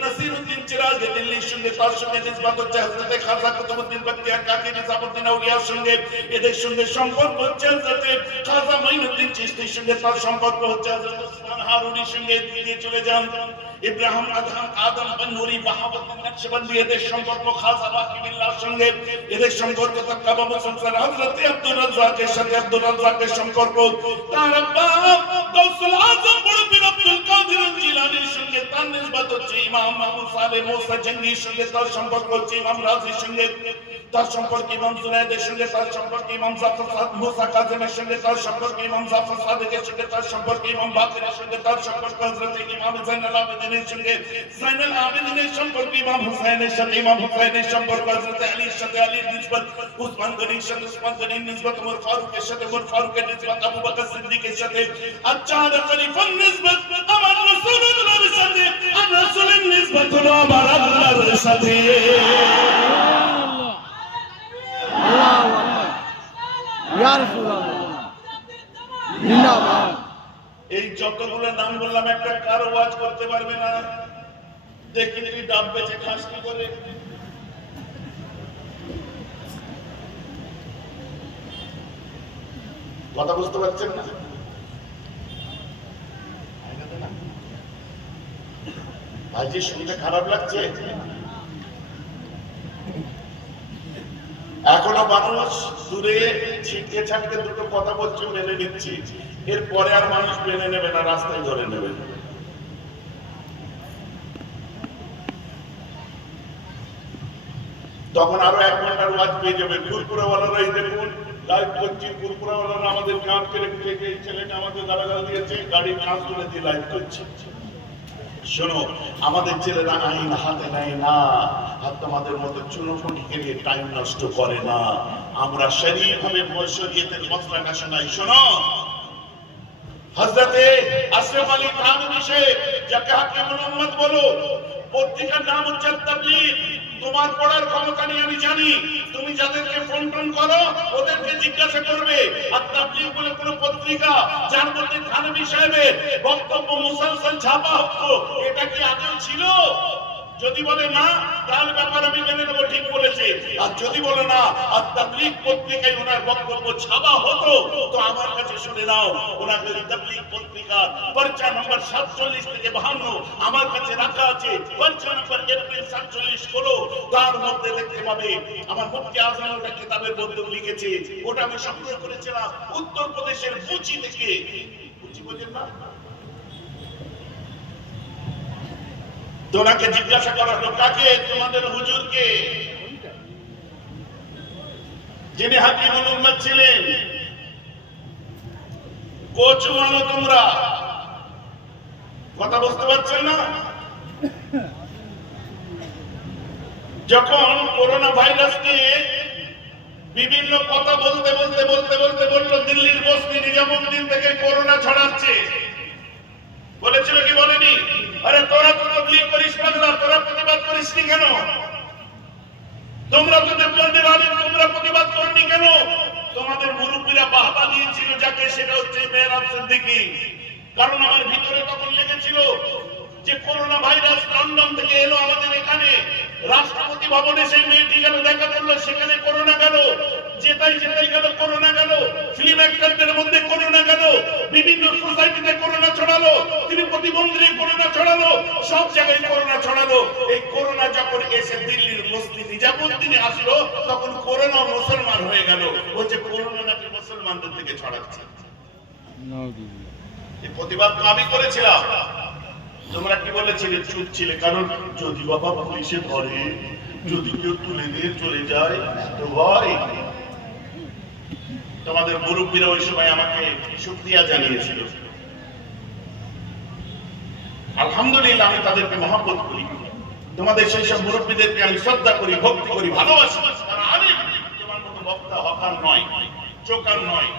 নাসিরউদ্দিন চিরাজ দিল্লির সঙ্গে তার সঙ্গে নিসবত হচ্ছে, হযরতে খাজা কুতুবউদ্দিন বখতিয়ার কাকি নিজামউদ্দিন আউলিয়ার সঙ্গে এদের সঙ্গে সম্পর্ক হচ্ছে, হযরতে খাজা মাইনুদ্দিন চিশতির সঙ্গে তার সম্পর্ক হচ্ছে, হযরত উসমান হারুনির সঙ্গে দিয়ে চলে যান ইব্রাহিম আদম বনুরি বাহাউদ্দিন নকশবন্দি, এদের সম্পর্ক খাজা বাকিবিল্লাহর সঙ্গে এদের সম্পর্ক, তাকাবা মুসলসল। হযরত আব্দুর রাজ্জাকের সাথে আব্দুর রাজ্জাকের সম্পর্ক, তার আব্বা গাউসুল আজম বড় পীর আব্দুল কাদের জিলানীর সঙ্গে তার নিসবত হচ্ছে, ইমাম আবু সালেহ মুসা জঙ্গির সঙ্গে তার সম্পর্ক হচ্ছে, ইমাম রাজির সঙ্গে তার সম্পর্ক, ইমাম জুনায়েদের সঙ্গে তার সম্পর্ক, ইমাম জাফর সাদ মুসা কাযিমের সঙ্গে তার সম্পর্ক, ইমাম জাফর সাদিকের সঙ্গে তার সম্পর্ক, ইমাম বাকিরের সঙ্গে তার সম্পর্ক, হযরত ইমাম যায়নুল আবেদিনের সঙ্গে যায়নুল আবেদিনের সম্পর্ক, ইমাম হুসাইনের সাথে ইমাম হুসাইনের সম্পর্ক, হযরত আলীর সাথে আলীর নিসবত, উসমান গনির সাথে উসমান গনির নিসবত, ওমর ফারুকের সাথে ওমর ফারুকের নিসবত, আবু বকর সিদ্দিকের সাথে, আচ্ছাদ খলিফার নিসবত আমার রাসূলুল্লাহর সাথে, আর রাসূলের নিসবত হলো আমার আল্লাহর সাথে। এই যতগুলো নাম বললাম একটা কারো ওয়াজ করতে পারবে না, দেখি দেখি ডাব বেচে খাস কি করে। কথা বুঝতে পারছেন না? ভাইজি শুনতে খারাপ লাগছে? এখনো মানুষ দূরে ছিটকে ছাটকে দুটো কথা বলছে, মেনে নিচ্ছি, এরপরে আর মানুষ মেনে নেবে না, রাস্তায় ধরে নেবে। তখন আরো 1 ঘন্টার ওয়াজ পেয়ে যাবে। কুরকুরাওয়ালারা এই দেখুন লাইভ করছি, কুরকুরাওয়ালারা আমাদের কান কেড়ে কেটে, এই ছেলেটা আমাদের গালাগাল দিয়েছে, গাড়ির কাঁচ তুলে দিয়ে লাইভ করছে। শোনো, আমাদের ছেলেরা আইন হাতে নেয় না, আর তোমাদের মতো চুনোপুটিকে নিয়ে টাইম নষ্ট করে না। আমরা শরীয়তভাবে শরীয়তের মসলাটা শোনাই। শোনো, হযরতে আশরাফ আলী থানভী সাহেব, যাকে হাকিমুল উম্মত বলো, পত্রিকার নাম হচ্ছে তাবলীগ। তোমার পড়ার ক্ষমতা নিয়ে আমি জানি, তুমি যাদেরকে ফোন টোন করো ওদেরকে জিজ্ঞাসা করবে। আর তাবলীগ বলে কোন পত্রিকা যার মধ্যে থানভী সাহেবের বক্তব্য মুসলসল ছাপা হতো, এটা কি আগেও ছিল? যদি বলে না, তাহলে ব্যাপার আমি মেনে নেবো, ঠিক বলেছে। আর যদি বলে না, আর তাবলীগ পত্রিকায় ওনার বক্তব্য ছাপা হতো, তো আমার কাছে শুনে নাও, ওনাকে তাবলীগ পত্রিকা পর্চা নম্বর 47 থেকে 52 আমার কাছে রাখা আছে। পর্চা নম্বর এপ্রিল 47 হলো, তার মধ্যে দেখতে পাবে আমার মুফতি আজম ওটা কিতাবের মধ্যে লিখেছে। ওটা আমি সংগ্রহ করেছিলাম উত্তরপ্রদেশের বুচি থেকে। বুচি বোঝেন না? তোনাকে জিজ্ঞাসা করা হলো, কাকে? তোমাদের হুজুরকে, যিনি হাকিমুল উম্মত ছিলেন। কোচ মানো তোমরা, কথা বুঝতে পারছেন না? যখন করোনা ভাইরাস নিয়ে বিভিন্ন কথা বলতে বলতে বলতে বলতে বলল দিল্লির বস্তি নিজামুদ্দিন থেকে করোনা ছড়াচ্ছে, বলেছিল কি বলেনি? আরে তোরা তো তাবলীগ করিস না, তোরা প্রতিবাদ করিস নি কেন? তোমরা তো দেববন্দির আলেম, তোমরা প্রতিবাদ করনি কেন? তোমাদের মুরব্বীরা বাহবা দিয়েছিল যাকে, সেটা হচ্ছে মেহরাব সিদ্দিকী। কারণ আমার ভিতরে তখন লেগেছিল যে করোনা ভাইরাস লন্ডন থেকে এলো আমাদের এখানে, রাষ্ট্রপতি ভবনে সেই মেয়েটি গেল, দেখা করলো, সেখানে করোনা গেল, যেটাই যেটাই গেল করোনা গেল, ফিল্ম অ্যাক্টরদের মধ্যে করোনা গেল, বিভিন্ন সোসাইটিতে করোনা ছড়ালো, তিরুপতি মন্দিরে করোনা ছড়ালো, সব জায়গায় করোনা ছড়ালো। এই করোনা যখন এসে দিল্লির মসজিদ নিজামুদ্দিনে আসলো, তখন করোনা মুসলমান হয়ে গেল। ও যে করোনা নাকি মুসলমানদের থেকে ছড়াচ্ছে। এই প্রতিবাদ আমি করেছিলাম, তোমরা কি বলেছিলে? চুপ ছিলে। কারণ যদি বাবা পুলিশে ধরে, যদি কেউ তুলে দিয়ে চলে যায়, তো ভয়। তোমাদের মুরব্বীরা ওই সময় আমাকে শুকরিয়া জানিয়েছিল। আলহামদুলিল্লাহ, আমি তাদেরকে মহব্বত করি। তোমাদের সেই সব মুরব্বীদেরকে আমি শ্রদ্ধা করি, ভক্তি করি, ভালোবাসি। তারা আলেম, তোমার মতো বক্তা হকার নয়, চোকার নয়।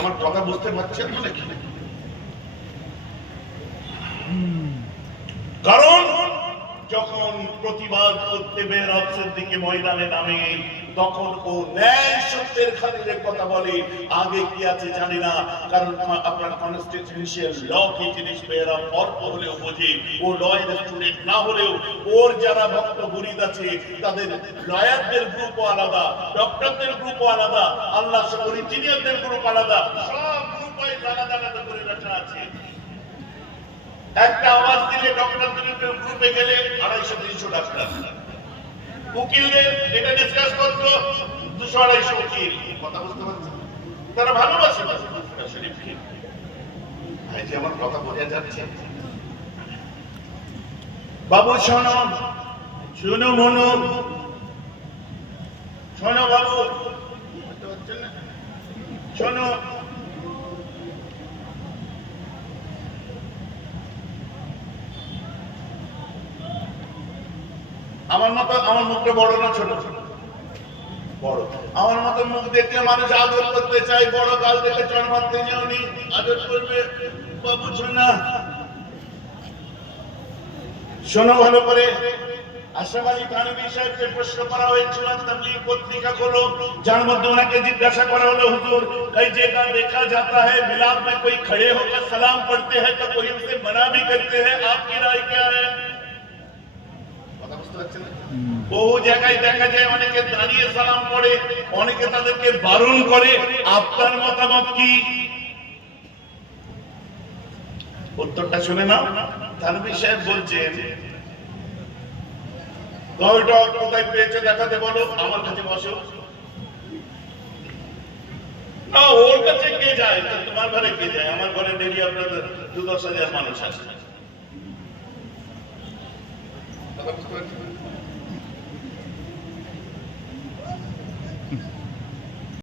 আমার কথা বুঝতে পারছেন নাকি? কারণ যখন প্রতিবাদ করতে বের অফিসের দিকে ময়দানে নামে তখন ও ন্যায় সত্যের খাতিরে কথা বলে, আগে কি আছে জানি না। কারণ আপনার কনস্টিটিউশনাল ল কি জিনিস এরা অল্প হলেও বোঝে, ও লয়ের স্টুডেন্ট না হলেও ওর যারা ভক্ত মুরিদ আছে তাদের লয়ারদের গ্রুপও আলাদা, ডক্টরদের গ্রুপও আলাদা, আল্লাহ সহ ইঞ্জিনিয়ারদের গ্রুপ আলাদা, সব গ্রুপই আলাদা আলাদা করে রাখা আছে। একটা আওয়াজ দিলে ডক্টরদের গ্রুপে গেলে 250-300 ডাক্তার, উকিলদের এটা ডিসকাস করতো 200-250 উকিল। কথা বুঝতে পারছেন? তারা ভালোবাসে শরীফকে। এই যে আমার কথা বোঝা যাচ্ছে বাবু, শোনো শোনো মনো, শোনো বাবু, শোনো। আমার মতো, আমার মুখটা বড় না ছোট? বড়। আমার মতো মুখ দেখলে মানুষ আদর করতে চায়, বড় গাল দেখে চড় মারতে যাওনি, আদর করবে বাবু। শোনা, শোনো ভালো করে। আশরাফ আলী থানভী সাহেবকে প্রশ্ন করা হয়েছিল তাবলীগ পত্রিকা খোলো, যার মধ্যে ওনাকে জিজ্ঞাসা করা হলো, হুজুর कई जगह देखा जाता है मिलाद में कोई खड़े होकर सलाम पढ़ते हैं तो कोई उसे मना भी करते हैं, आपकी राय क्या है? বহু জায়গায় দেখা যায় অনেকে দাঁড়িয়ে সালাম পড়ে, অনেকে তাদেরকে বারণ করে, আপনার মতামত কি? উত্তরটা শুনে নাও। থানভী সাহেব বলছেন, কোথায় পেয়েছে দেখাতে বলো, আমার কাছে বসো। না, ওর কাছে কে যায়? তোমার ঘরে কে যায়? আমার ঘরে ডেলি আপনাদের 2-10 হাজার মানুষ আসে। কথা বুঝতে পারছেন?